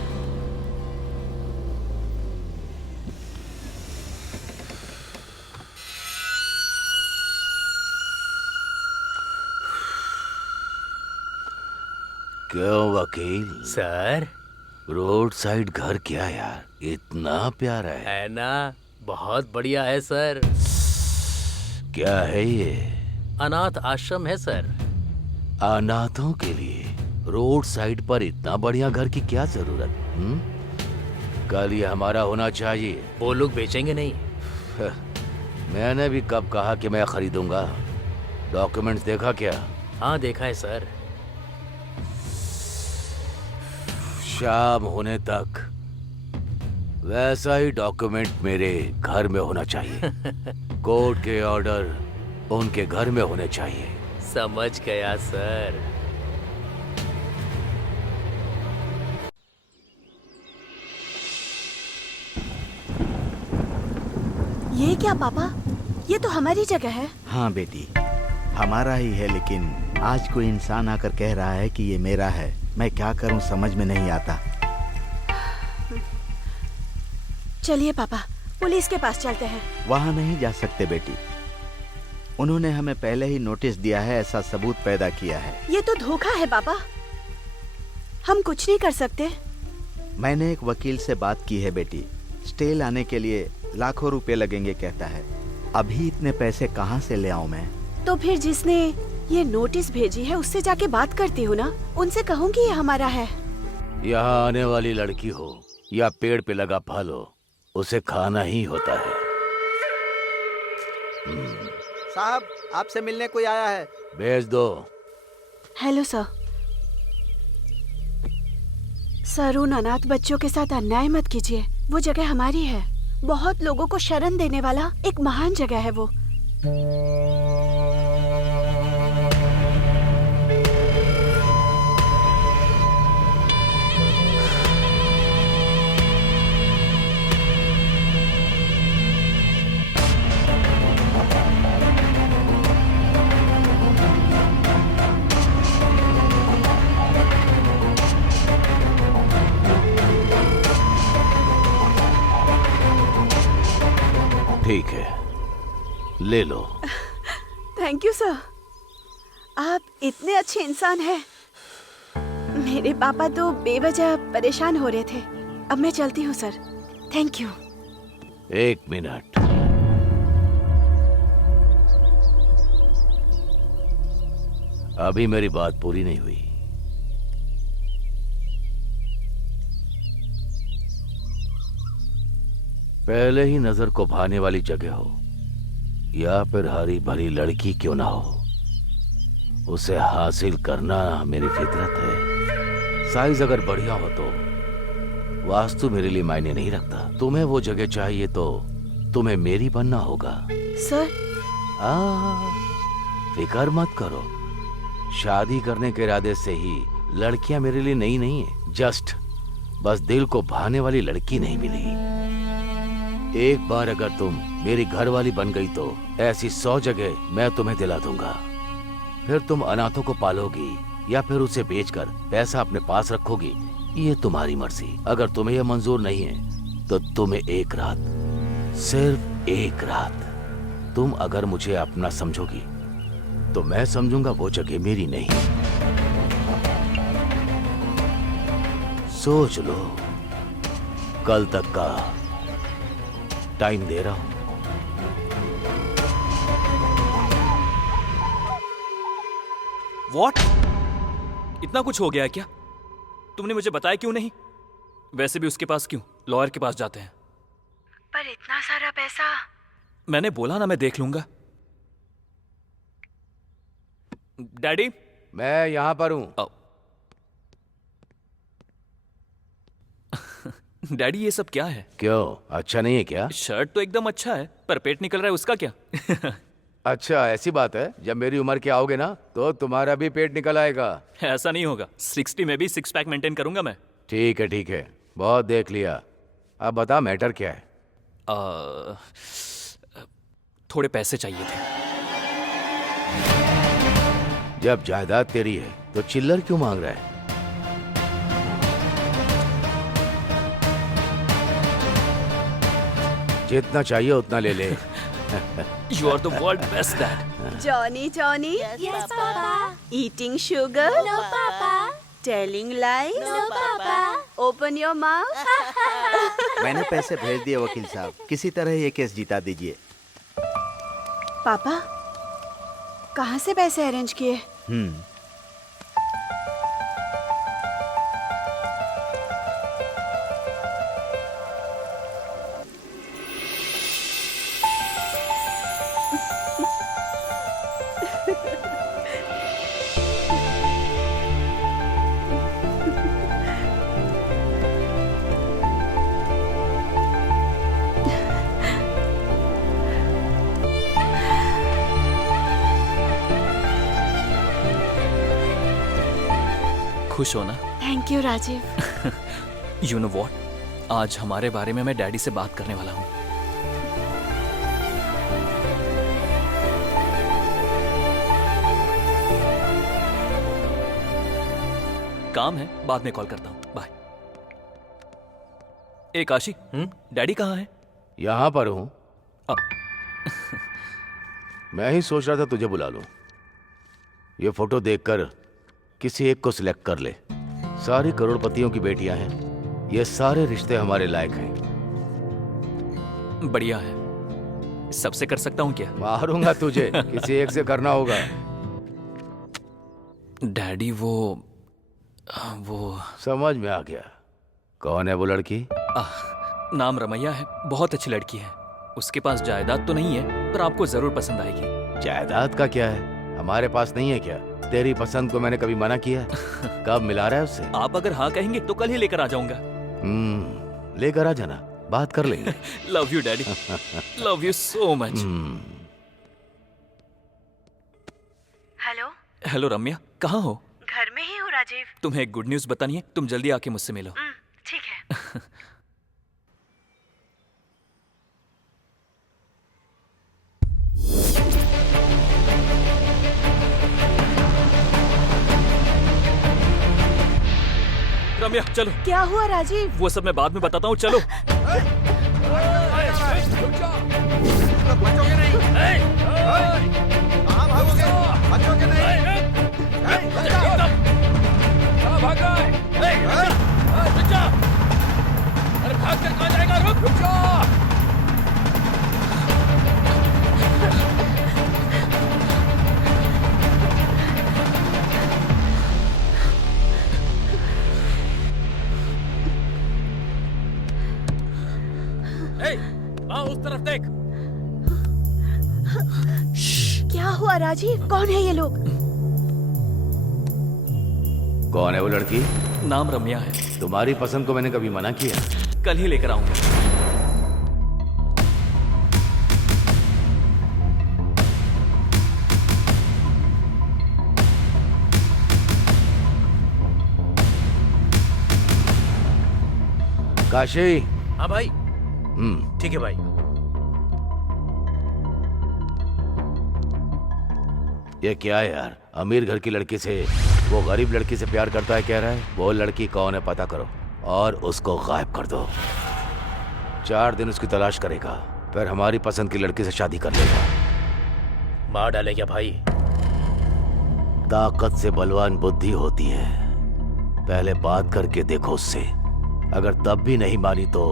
क्यों वकील? सर, रोड साइड घर क्या यार, इतना प्यारा है ना? बहुत बढ़िया है सर। क्या है ये? अनाथ आश्रम है सर। अनाथों के लिए रोड साइड पर इतना बढ़िया घर की क्या जरूरत? कल ये हमारा होना चाहिए। वो लोग बेचेंगे नहीं। मैंने भी कब कहा कि मैं खरीदूंगा? डॉक्यूमेंट्स देखा क्या? हाँ देखा है सर। शाम होने तक वैसा ही डॉक्यूमेंट मेरे घर में होना चाहिए। कोर्ट के ऑर्डर उनके घर में होने चाहिए। समझ गया सर। ये क्या पापा? ये तो हमारी जगह है। हाँ बेटी, हमारा ही है, लेकिन आज कोई इंसान आकर कह रहा है कि ये मेरा है। मैं क्या करूं समझ में नहीं आता। चलिए पापा, पुलिस के पास चलते हैं। वहाँ नहीं जा सकते बेटी, उन्होंने हमें पहले ही नोटिस दिया है, ऐसा सबूत पैदा किया है। ये तो धोखा है पापा, हम कुछ नहीं कर सकते। मैंने एक वकील से बात की है बेटी, स्टे लाने के लिए लाखों रुपए लगेंगे कहता है। अभी इतने पैसे कहाँ से ले आऊं मैं? तो फिर जिसने ये नोटिस भेजी है उससे जाके बात करती हूँ ना, उनसे कहूँगी ये हमारा है। यहाँ आने वाली लड़की हो या पेड़ पे लगा फल हो, उसे खाना ही होता है। साहब, आपसे मिलने कोई आया है। भेज दो। Hello sir. सर, उन अनाथ बच्चों के साथ अन्याय मत कीजिए। वो जगह हमारी है। बहुत लोगों को शरण देने वाला एक महान जगह है वो। ठीक है, ले लो। थैंक यू सर, आप इतने अच्छे इंसान हैं। मेरे पापा तो बेवजह परेशान हो रहे थे। अब मैं चलती हूँ सर। Thank you. 1 मिनट। अभी मेरी बात पूरी नहीं हुई। पहले ही नजर को भाने वाली जगह हो या फिर हरी भरी लड़की क्यों ना हो, उसे हासिल करना मेरी फितरत है। साइज अगर बढ़िया हो तो वास्तु मेरे लिए मायने नहीं रखता। तुम्हें वो जगह चाहिए तो तुम्हें मेरी बनना होगा। सर, फिक्र मत करो, शादी करने के इरादे से ही लड़कियां मेरे लिए नई नहीं है। जस्ट बस दिल को भाने वाली लड़की नहीं मिली। एक बार अगर तुम मेरी घरवाली बन गई तो ऐसी 100 जगह मैं तुम्हें दिला दूंगा। फिर तुम अनाथों को पालोगी या फिर उसे बेचकर पैसा अपने पास रखोगी, ये तुम्हारी मर्जी। अगर तुम्हें यह मंजूर नहीं है तो तुम्हें एक रात, सिर्फ एक रात तुम अगर मुझे अपना समझोगी तो मैं समझूंगा वो जगह मेरी नहीं। सोच लो, कल तक का टाइम दे रहा हूं। What? इतना कुछ हो गया है क्या? तुमने मुझे बताया क्यों नहीं? वैसे भी उसके पास क्यों? लॉयर के पास जाते हैं। पर इतना सारा पैसा। मैंने बोला ना मैं देख लूंगा। डैडी, मैं यहां पर हूं। डैडी ये सब क्या है? क्यों, अच्छा नहीं है क्या? शर्ट तो एकदम अच्छा है, पर पेट निकल रहा है उसका क्या? अच्छा ऐसी बात है, जब मेरी उम्र के आओगे ना तो तुम्हारा भी पेट निकल आएगा। ऐसा नहीं होगा, 60 में भी 6 पैक मेंटेन करूंगा मैं। ठीक है, बहुत देख लिया। अब बता मैटर क्या है? थोड़े पैसे चाहिए थे। जब जायदाद तेरी है तो चिल्लर क्यों मांग रहा है? जितना चाहिए उतना ले ले। You are the world best dad. Johnny. Yes, Papa. Eating sugar? No, Papa. Telling lies? No, Papa. Open your mouth. मैंने पैसे भेज दिए वकील साहब, किसी तरह ये केस जिता दीजिए। पापा, कहाँ से पैसे अरेंज किए? खुश हो ना? Thank you Rajiv. You know what? आज हमारे बारे में मैं डैडी से बात करने वाला हूँ। काम है, बाद में कॉल करता हूँ। बाय। ए काशी, डैडी कहाँ है? यहां पर हूं। मैं ही सोच रहा था तुझे बुला लूं। ये फोटो देखकर किसी एक को सिलेक्ट कर ले। सारी करोड़पतियों की बेटियां हैं, ये सारे रिश्ते हमारे लायक हैं। बढ़िया है। सबसे कर सकता हूँ क्या? मारूंगा तुझे, किसी एक से करना होगा। डैडी वो समझ में आ गया। कौन है वो लड़की? नाम रमैया है, बहुत अच्छी लड़की है। उसके पास जायदाद तो नहीं है, पर आपको जरूर पसंद आएगी। जायदाद का क्या है, हमारे पास नहीं है क्या? तेरी पसंद को मैंने कभी मना किया? कब मिला रहा है उससे? आप अगर हाँ कहेंगे तो कल ही लेकर आ जाऊंगा। लेकर आ जाना, बात कर लेंगे। Love you daddy, love you so much. Hello. Hello Ramya, कहाँ हो? घर में ही हूँ राजीव। तुम्हें एक गुड न्यूज बतानी है, तुम जल्दी आके मुझसे मिलो। ठीक है। रम्या चलो। क्या हुआ राजीव? वो सब मैं बाद में बताता हूँ, चलो। उस तरफ देख। क्या हुआ राजीव? कौन है ये लोग? कौन है वो लड़की? नाम रम्या है। तुम्हारी पसंद को मैंने कभी मना किया? कल ही लेकर आऊंगा। काशी। हाँ भाई। ठीक है भाई। ये क्या है यार, अमीर घर की लड़की से वो गरीब लड़की से प्यार करता है कह रहा है। वो लड़की कौन है पता करो और उसको गायब कर दो। 4 दिन उसकी तलाश करेगा, फिर हमारी पसंद की लड़की से शादी कर लेगा। मार डालेगा भाई। ताकत से बलवान बुद्धि होती है। पहले बात करके देखो उससे। अगर तब भी नहीं मानी तो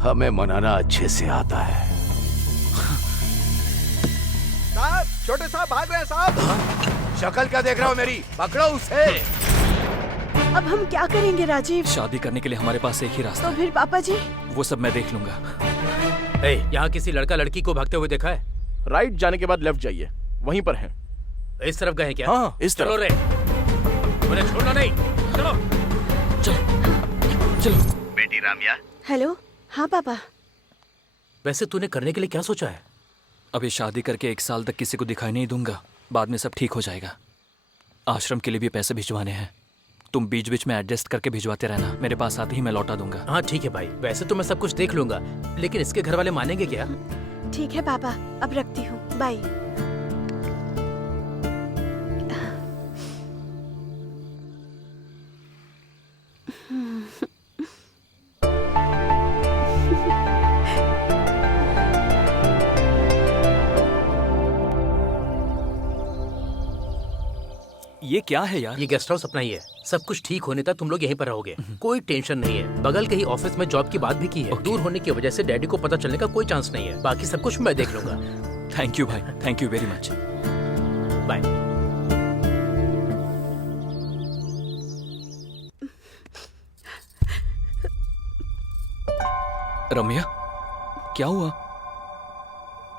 हमें मनाना अच्छे से आता है। साहब, छोटे साहब भाग रहे हैं साहब। शक्ल क्या देख रहे हो मेरी? पकड़ो उसे। अब हम क्या करेंगे राजीव? शादी करने के लिए हमारे पास एक ही रास्ता तो फिर पापा जी? वो सब मैं देख लूंगा। यहाँ किसी लड़का लड़की को भागते हुए देखा है? राइट जाने के बाद लेफ्ट जाइए, वहीं पर है। इस तरफ गए क्या? हाँ, इस तरफ। चलो रे, मुझे छोड़ना नहीं। चलो चलो। बेटी रामिया। हेलो। हाँ पापा। वैसे तूने करने के लिए क्या सोचा है? अभी शादी करके 1 साल तक किसी को दिखाई नहीं दूंगा, बाद में सब ठीक हो जाएगा। आश्रम के लिए भी पैसे भिजवाने हैं, तुम बीच बीच में एडजस्ट करके भिजवाते रहना, मेरे पास आते ही मैं लौटा दूंगा। हाँ ठीक है भाई, वैसे तो मैं सब कुछ देख लूंगा, लेकिन इसके घर वाले मानेंगे क्या? ठीक है पापा, अब रखती हूँ, बाय। ये क्या है यार? ये गेस्ट हाउस अपना ही है। सब कुछ ठीक होने तक तुम लोग यहीं पर रहोगे, कोई टेंशन नहीं है। बगल के ही ऑफिस में जॉब की बात भी की है। दूर होने की वजह से डैडी को पता चलने का कोई चांस नहीं है। बाकी सब कुछ मैं देख लूंगा। थैंक यू भाई, thank you very much. Bye. Ramya, क्या हुआ?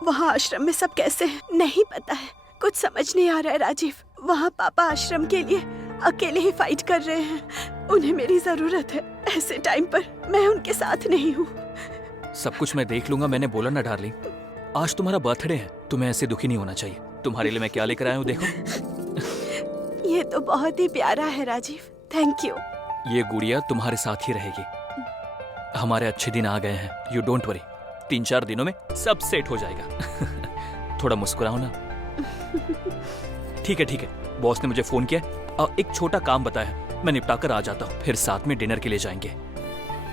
वहाँ आश्रम में सब कैसे हैं? नहीं पता है, कुछ समझ नहीं आ रहा है राजीव। वहाँ पापा आश्रम के लिए अकेले ही फाइट कर रहे हैं। उन्हें मेरी जरूरत है। ऐसे टाइम पर मैं उनके साथ नहीं हूँ। सब कुछ मैं देख लूंगा, मैंने बोला ना डार्लिंग। आज तुम्हारा बर्थडे है, तुम्हें ऐसे दुखी नहीं होना चाहिए। तुम्हारे लिए मैं क्या लेकर आया हूँ देखो। ये तो बहुत ही प्यारा है राजीव, थैंक यू। ये गुड़िया तुम्हारे साथ ही रहेगी। हमारे अच्छे दिन आ गए हैं, यू डोंट वरी। 3-4 दिनों में सब सेट हो जाएगा। थोड़ा मुस्कुराओ ना। ठीक है ठीक है, बॉस ने मुझे फोन किया और एक छोटा काम बताया, मैं निपटा कर आ जाता हूँ, फिर साथ में डिनर के लिए जाएंगे।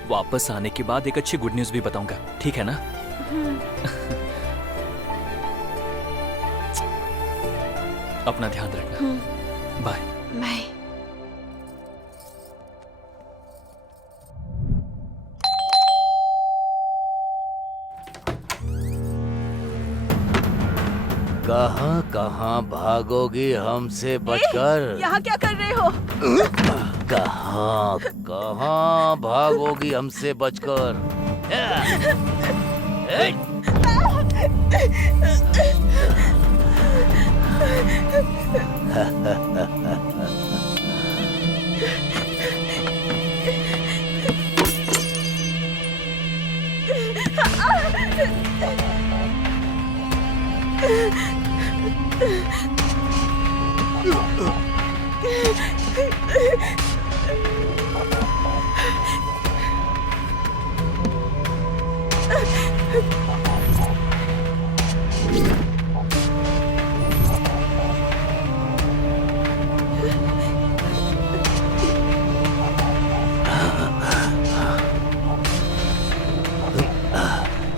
वापस आने के बाद एक अच्छी गुड न्यूज भी बताऊंगा, ठीक है ना? अपना ध्यान रखना, बाय। बाय। कहाँ कहाँ भागोगी हमसे बचकर? यहाँ क्या कर रहे हो? कहाँ कहाँ भागोगी हमसे बचकर?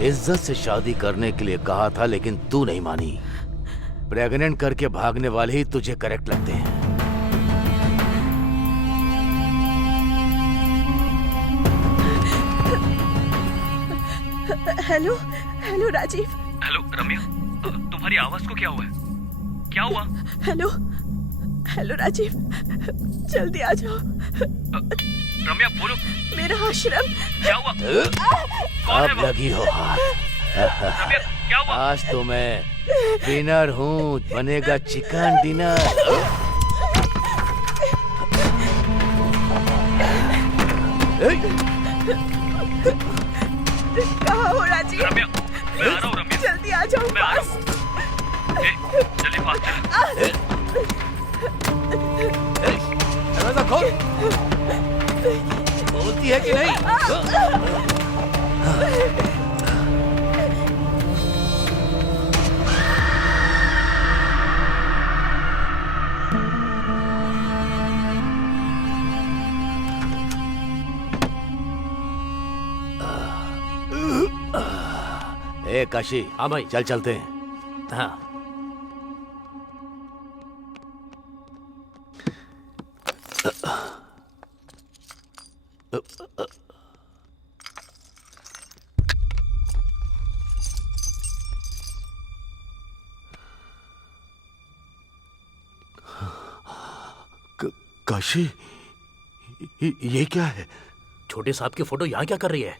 इज्जत से शादी करने के लिए कहा था, लेकिन तू नहीं मानी। प्रेग्नेंट करके भागने वाले ही तुझे करेक्ट लगते हैं। Hello hello Rajiv. Hello Ramya, तुम्हारी आवाज को क्या हुआ है? क्या हुआ? हेलो हेलो राजीव, जल्दी आ जाओ। रम्या बोलो। मेरा आश्रम। क्या हुआ? अब लगी हो हाथ। रम्या क्या हुआ? आज तो मैं डिनर हूँ, बनेगा चिकन डिनर। कहाँ हो राजीव? रम्या, मैं आ रहा हूँ रम्या। जल्दी आ जाओ मैं आ रहा पास। हूँ। जल्दी पास चल। दरवाजा खोल। बोलती है कि नहीं? ए काशी। हाँ भाई। चल चलते हैं। हाँ काशी, ये क्या है? छोटे साहब की फोटो यहाँ क्या कर रही है?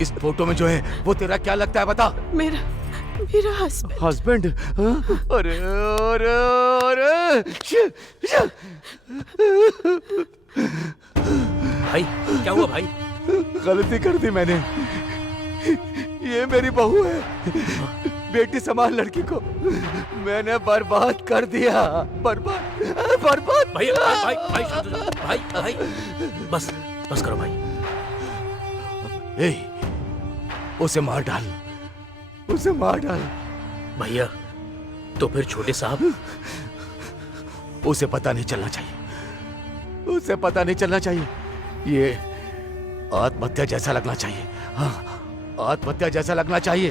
इस फोटो में जो है वो तेरा क्या लगता है बता? मेरा हस्बैंड। हस्बैंड? अरे अरे अरे भाई क्या हुआ भाई? गलती कर दी मैंने। ये मेरी बहू है, बेटी समान लड़की को मैंने बर्बाद कर दिया। बर्बाद। भाई भाई भाई शांत हो जाओ। भाई भाई बस करो भाई। उसे मार डाल। भैया तो फिर छोटे साहब? उसे पता नहीं चलना चाहिए। ये आत्महत्या जैसा लगना चाहिए। हाँ, आत्महत्या जैसा लगना चाहिए।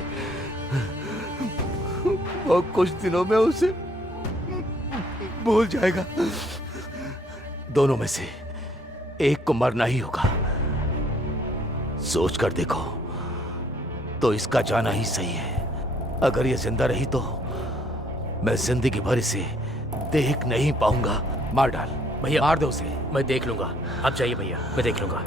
और कुछ दिनों में उसे भूल जाएगा। दोनों में से एक को मरना ही होगा। सोच कर देखो तो इसका जाना ही सही है। अगर ये जिंदा रही तो मैं जिंदगी भर इसे देख नहीं पाऊंगा। मार डाल भैया, मार दो उसे। मैं देख लूंगा, आप जाइए भैया, मैं देख लूंगा।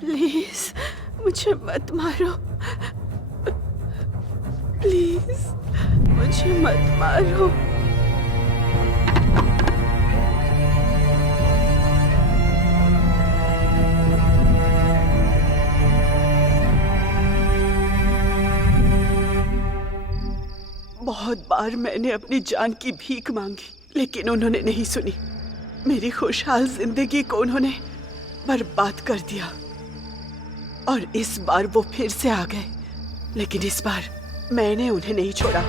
प्लीज मुझे मत मारो, प्लीज मुझे मत मारो। बहुत बार मैंने अपनी जान की भीख मांगी, लेकिन उन्होंने नहीं सुनी। मेरी खुशहाल जिंदगी को उन्होंने बर्बाद कर दिया। और इस बार वो फिर से आ गए, लेकिन इस बार मैंने उन्हें नहीं छोड़ा।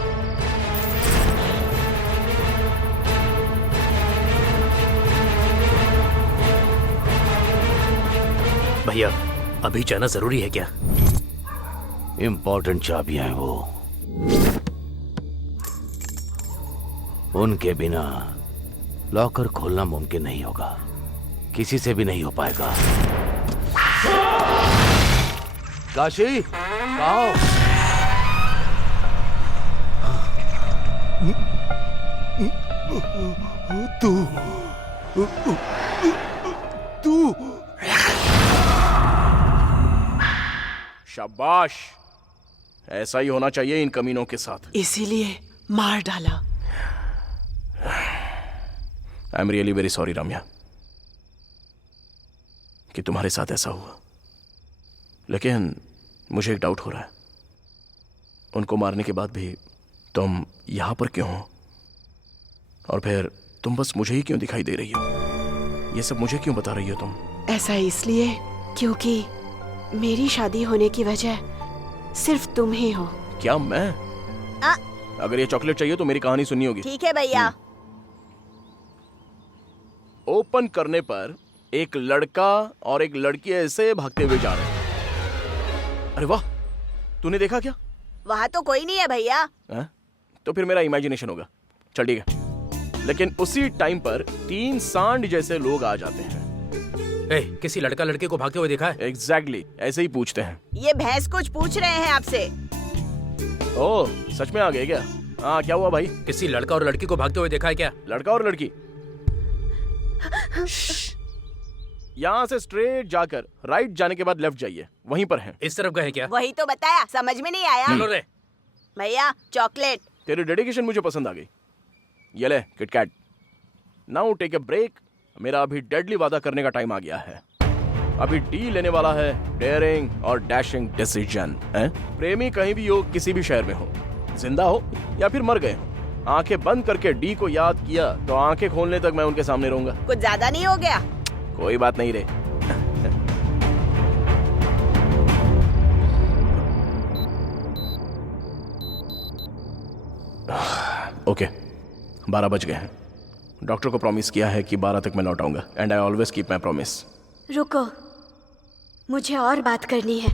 भैया अभी जाना जरूरी है क्या? इंपॉर्टेंट चाबियां हैं वो, उनके बिना लॉकर खोलना मुमकिन नहीं होगा, किसी से भी नहीं हो पाएगा। काशी, कहाँ हो? तू शाबाश, ऐसा ही होना चाहिए इन कमीनों के साथ। इसीलिए मार डाला। I am really very sorry Ramya कि तुम्हारे साथ ऐसा हुआ, लेकिन मुझे एक डाउट हो रहा है। उनको मारने के बाद भी तुम यहां पर क्यों हो? और फिर तुम बस मुझे ही क्यों दिखाई दे रही हो? ये सब मुझे क्यों बता रही हो तुम? ऐसा इसलिए क्योंकि मेरी शादी होने की वजह सिर्फ तुम ही हो। क्या मैं? अगर ये चॉकलेट चाहिए तो मेरी कहानी सुननी होगी। ठीक है भैया। ओपन करने पर एक लड़का और एक लड़की ऐसे भागते हुए जा रहे हैं। अरे वाह, तूने देखा क्या? वहाँ तो कोई नहीं है भैया। तो फिर मेरा इमेजिनेशन होगा। चल ठीक है, लेकिन उसी टाइम पर 3 सांड जैसे लोग आ जाते हैं। किसी लड़का लड़के को भागते हुए देखा है? एग्जैक्टली, ऐसे ही पूछते हैं। ये भैंस कुछ पूछ रहे हैं आपसे। ओह, सच में आ गए क्या? हाँ, क्या हुआ भाई? किसी लड़का और लड़की को भागते हुए देखा है क्या? लड़का और लड़की? यहाँ से स्ट्रेट जाकर राइट जाने के बाद लेफ्ट जाइए, वहीं पर हैं। इस तरफ गए क्या? वही तो बताया, समझ में नहीं आया। चलो रे भैया, चॉकलेट। तेरी डेडिकेशन मुझे पसंद आ गई। ये ले KitKat. Now take a break. मेरा अभी डेडली वादा करने का टाइम आ गया है। अभी डी लेने वाला है डेयरिंग और डैशिंग डिसीजन। प्रेमी कहीं भी हो, किसी भी शहर में हो, जिंदा हो या फिर मर गए हो, आंखें बंद करके डी को याद किया तो आंखें खोलने तक मैं उनके सामने रहूंगा। कुछ ज्यादा नहीं हो गया? कोई बात नहीं रे। ओके 12 बज गए हैं। डॉक्टर को प्रॉमिस किया है कि 12 तक मैं लौट आऊंगा and I always keep my promise. रुको, मुझे और बात करनी है।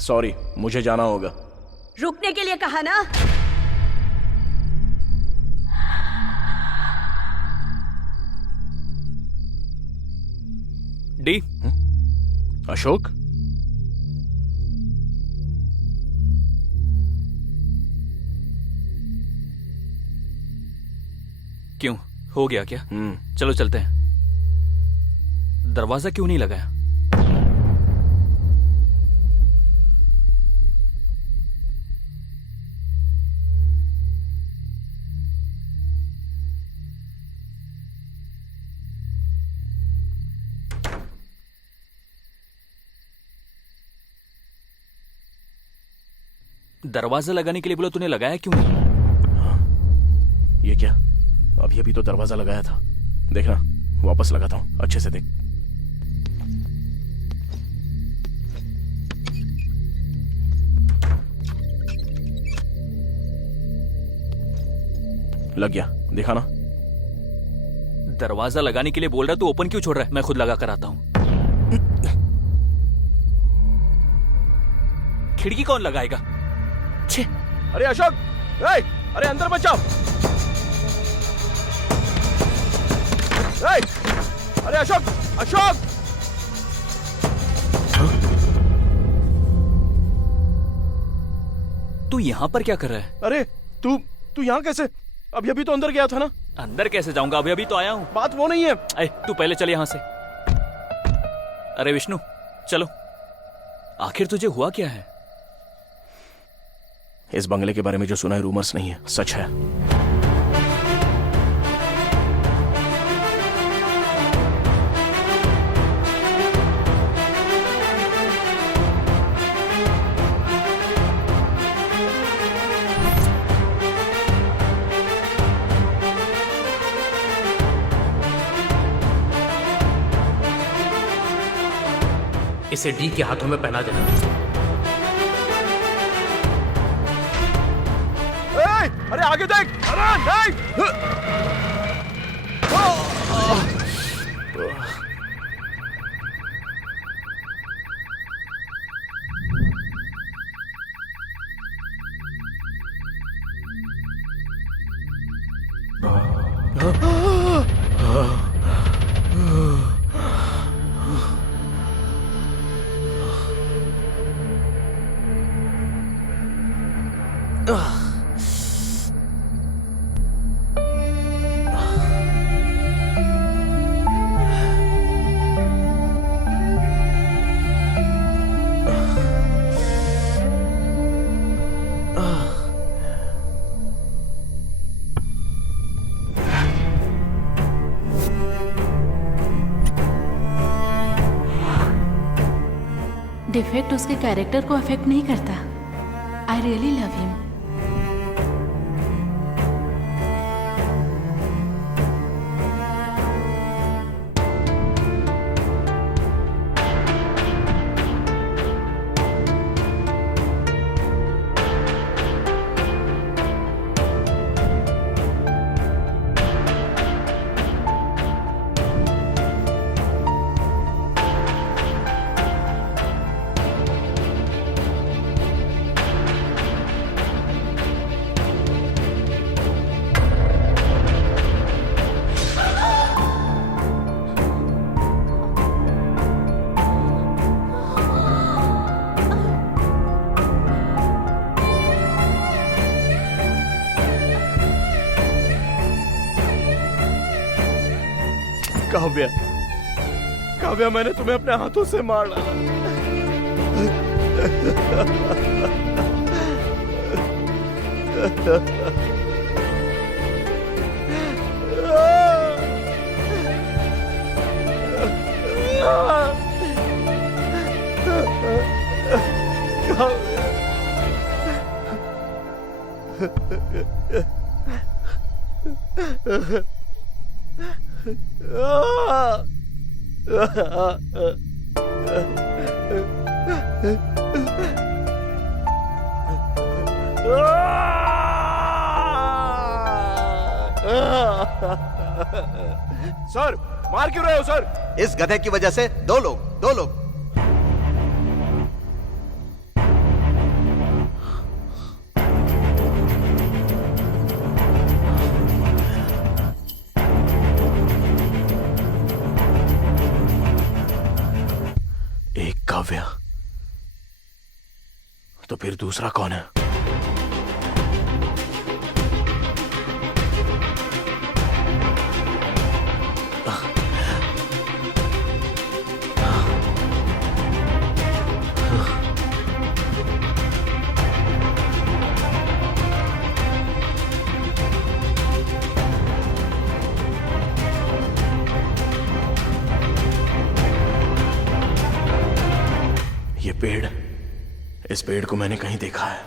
सॉरी, मुझे जाना होगा। रुकने के लिए कहा ना। डी अशोक, क्यों, हो गया क्या? चलो चलते हैं। दरवाजा क्यों नहीं लगाया? दरवाजा लगाने के लिए बोला, तूने लगाया क्यों नहीं? ये क्या? अभी अभी तो दरवाजा लगाया था। देखना, वापस लगाता हूं, अच्छे से देख। लग गया, देखा ना। दरवाजा लगाने के लिए बोल रहा है, तू ओपन क्यों छोड़ रहा है? मैं खुद लगा कर आता हूं। खिड़की कौन लगाएगा? छे। अरे अशोक, अरे अंदर बचाओ। अरे अशोक, अशोक! तू यहां पर क्या कर रहा है? अरे तू यहां कैसे? अभी अभी तो अंदर गया था ना। अंदर कैसे जाऊंगा? अभी अभी तो आया हूं। बात वो नहीं है। तू पहले चल यहां से। अरे विष्णु, चलो। आखिर तुझे हुआ क्या है? इस बंगले के बारे में जो सुना है रूमर्स नहीं है, सच है। इसे डी के हाथों में पहना देना। अरे आगे देख! अरे नहीं! डिफेक्ट उसके कैरेक्टर को अफेक्ट नहीं करता। I really love him. Kavya, Kavya, मैंने तुम्हें अपने हाथों से मार डाला। सर मार क्यों रहे हो सर? इस गधे की वजह से दो लोग। एक काव्या, तो फिर दूसरा कौन है? ये पेड़, इस पेड़ को मैंने कहीं देखा है।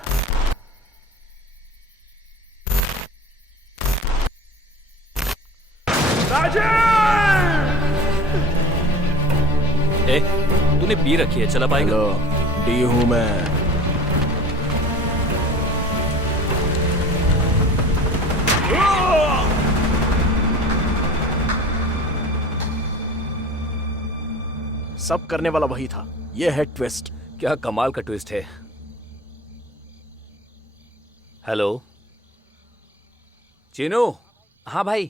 ए, तूने पी रखी है, चला पाएगा? हेलो, डी हूं मैं। सब करने वाला वही था। ये है ट्विस्ट। क्या कमाल का ट्विस्ट है। हेलो चीनू। हाँ भाई।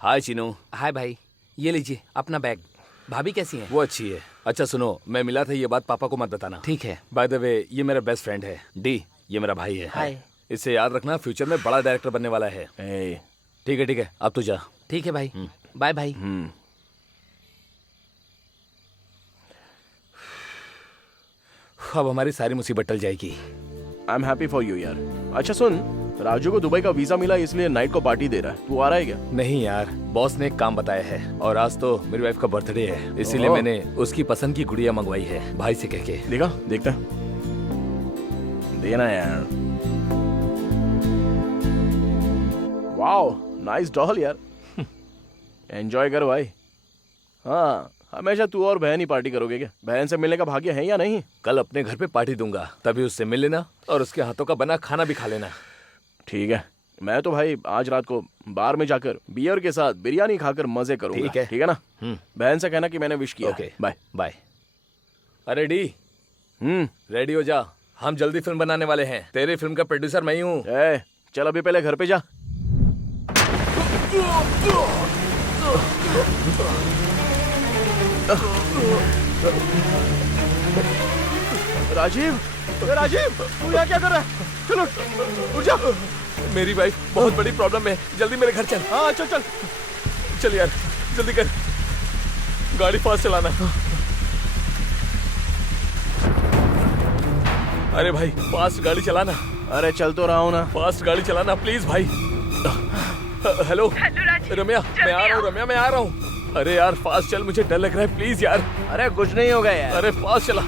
हाय चीनू। हाय भाई, ये लीजिए अपना बैग। भाभी कैसी है? वो अच्छी है। अच्छा सुनो, मैं मिला था, ये बात पापा को मत बताना। ठीक है। बाय द वे, ये मेरा बेस्ट फ्रेंड है डी। ये मेरा भाई है। हाय। इससे याद रखना, फ्यूचर में बड़ा डायरेक्टर बनने वाला है। ठीक है, अब तू जा। ठीक है भाई, बाय भाई। अब हमारी सारी मुसीबत टल जाएगी। I am happy for you यार। अच्छा सुन, राजू को दुबई का वीजा मिला, इसलिए नाइट को पार्टी दे रहा है। तू आ रहा है क्या? नहीं यार, बॉस ने एक काम बताया है, और आज तो मेरी वाइफ का बर्थडे है, इसीलिए ओह। मैंने उसकी पसंद की गुड़िया मंगवाई है भाई से कह के। देखता है, देना यार। वाओ, नाइस डॉल यार। एंजॉय कर भाई। हाँ, हमेशा तू और बहन ही पार्टी करोगे क्या? बहन से मिलने का भाग्य है या नहीं? कल अपने घर पे पार्टी दूंगा, तभी उससे मिल लेना और उसके हाथों का बना खाना भी खा लेना। ठीक है, मैं तो भाई आज रात को बार में जाकर बियर के साथ बिरयानी खाकर मजे करूंगा। ठीक है ना? बहन से कहना कि मैंने विश किया। Okay, bye bye. अरे डी, रेडी हो जा, हम जल्दी फिल्म बनाने वाले हैं। तेरी फिल्म का प्रोड्यूसर मैं ही हूँ। चल अभी पहले घर पे जा। राजीव, तू यहाँ क्या कर रहा है? चलो उठ जा। मेरी वाइफ बहुत बड़ी प्रॉब्लम है, जल्दी मेरे घर चल। हाँ चल चल यार, जल्दी कर, गाड़ी फास्ट चलाना। अरे भाई, फास्ट गाड़ी चलाना। अरे चल तो रहा हूँ ना। फास्ट गाड़ी चलाना प्लीज भाई। हेलो रम्या, मैं आ रहा हूँ। अरे यार फास्ट चल, मुझे डर लग रहा है, प्लीज यार। अरे कुछ नहीं होगा यार। अरे फास्ट चला।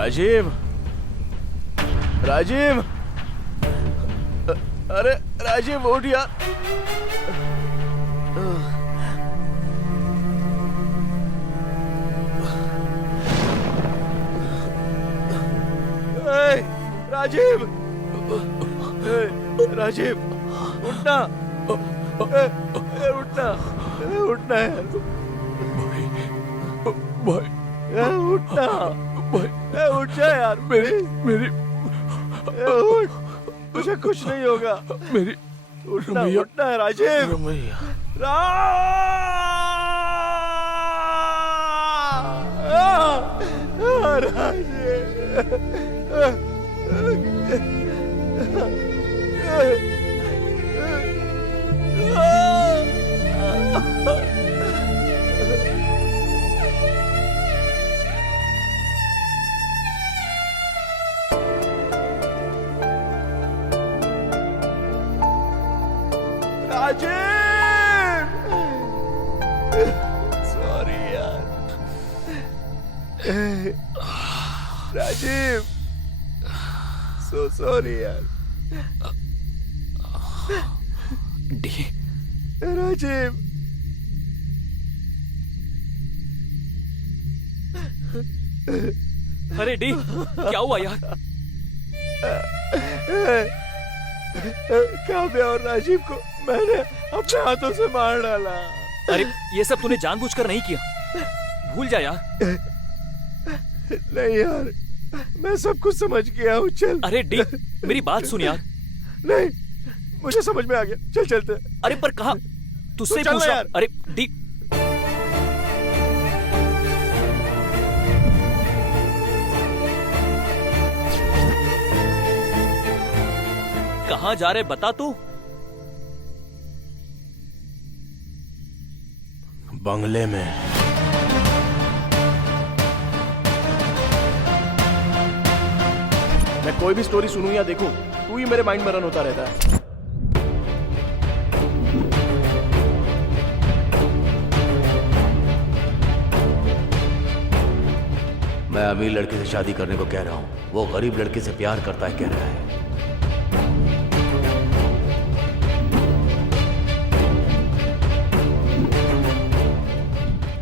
राजीव, राजीव, अरे राजीव उठ यार। राजीव, राजीव उठना, उठना, उठना यार भाई, उठना भाई, उठ जा यार। मेरी उठ, मुझे कुछ नहीं होगा। मेरी उठना, उठना है राजीव। सॉरी यार राजीव, सो सॉरी यार। डी राजीव, अरे डी क्या हुआ यार? काव्या और राजीव को मैंने अपने हाथों से मार डाला। अरे ये सब तूने जानबूझकर नहीं किया, भूल जा यार। नहीं यार, मैं सब कुछ समझ गया हूँ। चल। अरे डी मेरी बात सुन यार। नहीं, मुझे समझ में आ गया। चल चलते। अरे पर कहा तुझसे चल पूछा। यार। अरे डी कहाँ जा रहे बता तू? बंगले में। मैं कोई भी स्टोरी सुनूं या देखूं, तू ही मेरे माइंड में रन होता रहता है। मैं अमीर लड़के से शादी करने को कह रहा हूँ, वो गरीब लड़के से प्यार करता है कह रहा है।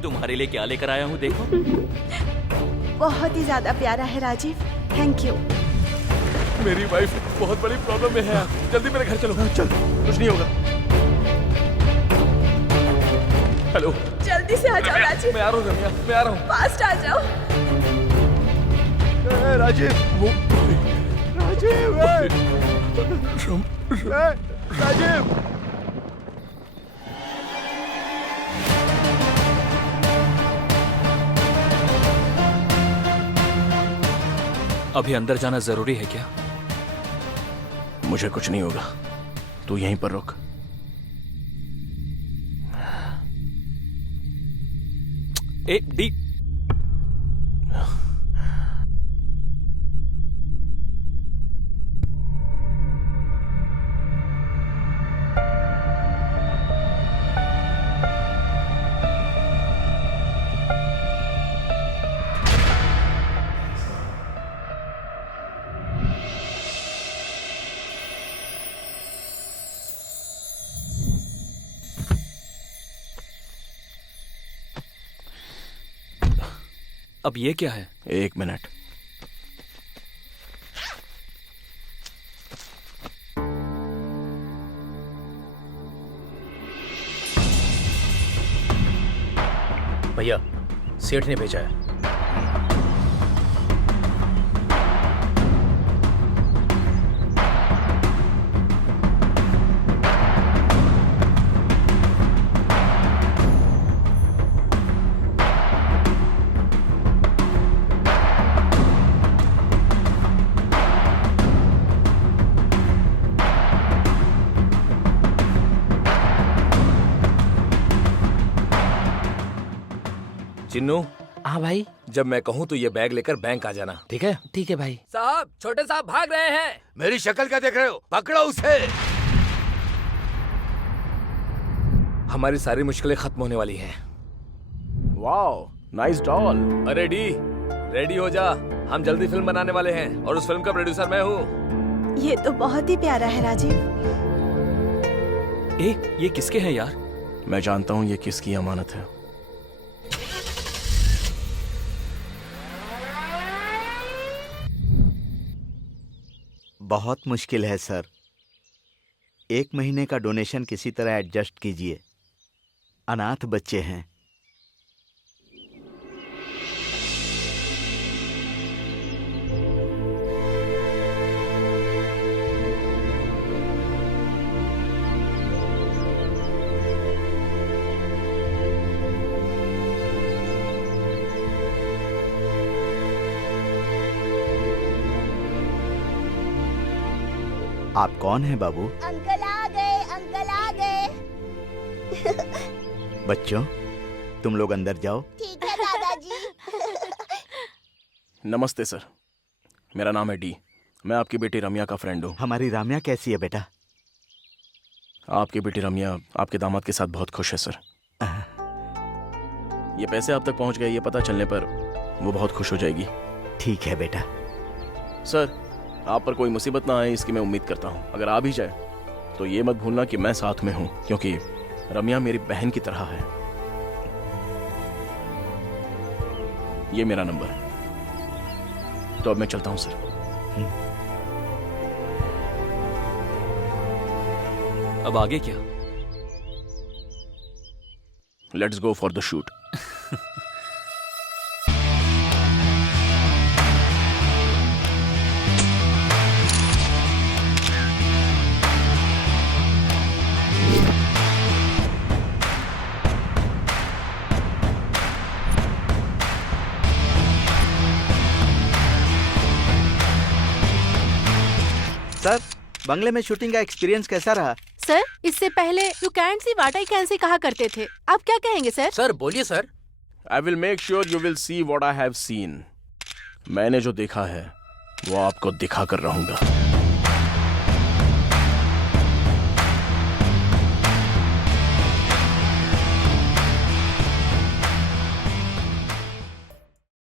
तुम्हारे लिए क्या लेकर आया हूँ देखो। बहुत ही ज्यादा प्यारा है राजीव, थैंक यू। मेरी वाइफ बहुत बड़ी प्रॉब्लम में है, जल्दी मेरे घर चलो। चल, कुछ नहीं होगा। हेलो, जल्दी से आ जाओ राजीव। मैं आ रहा हूँ रम्या, मैं आ रहा हूँ। फास्ट आ जाओ। राजीव, वो राजीव, राजीव। अभी अंदर जाना जरूरी है क्या? मुझे कुछ नहीं होगा, तू यहीं पर रुक। ए डी अब ये क्या है? 1 मिनट। भैया, सेठ ने भेजा है। चिन्नू, हाँ भाई। जब मैं कहूँ तो ये बैग लेकर बैंक आ जाना, ठीक है? ठीक है भाई। साहब, छोटे साहब भाग रहे हैं। मेरी शक्ल क्या देख रहे हो? पकड़ो उसे। हमारी सारी मुश्किलें खत्म होने वाली हैं। Wow, nice doll. अरे डी, रेडी हो जा, हम जल्दी फिल्म बनाने वाले हैं और उस फिल्म का प्रोड्यूसर मैं हूँ। ये तो बहुत ही प्यारा है राजीव। ये किसके हैं यार? मैं जानता हूँ ये किसकी अमानत है। बहुत मुश्किल है सर। 1 महीने का डोनेशन किसी तरह एडजस्ट कीजिए, अनाथ बच्चे हैं। आप कौन हैं बाबू? अंकल आ गए, अंकल आ गए। बच्चों, तुम लोग अंदर जाओ। ठीक है दादाजी। नमस्ते सर, मेरा नाम है डी। मैं आपकी बेटी रम्या का फ्रेंड हूँ। हमारी राम्या कैसी है बेटा? आपकी बेटी रम्या आपके दामाद के साथ बहुत खुश है सर। ये पैसे आप तक पहुँच गए, ये पता चलने पर वो बहुत खुश हो जाएगी। ठीक है बेटा। सर, आप पर कोई मुसीबत ना आए इसकी मैं उम्मीद करता हूँ। अगर आ भी जाए तो ये मत भूलना कि मैं साथ में हूँ, क्योंकि रम्या मेरी बहन की तरह है। ये मेरा नंबर है। तो अब मैं चलता हूँ सर। अब आगे क्या? Let's go for the shoot. Sir, बंगले में शूटिंग का एक्सपीरियंस कैसा रहा? सर, इससे पहले you can see what I can see कहा करते थे, आप क्या कहेंगे सर? सर बोलिए sir. I will make sure you will see what I have scene. मैंने जो देखा है वो आपको दिखा कर रहूंगा।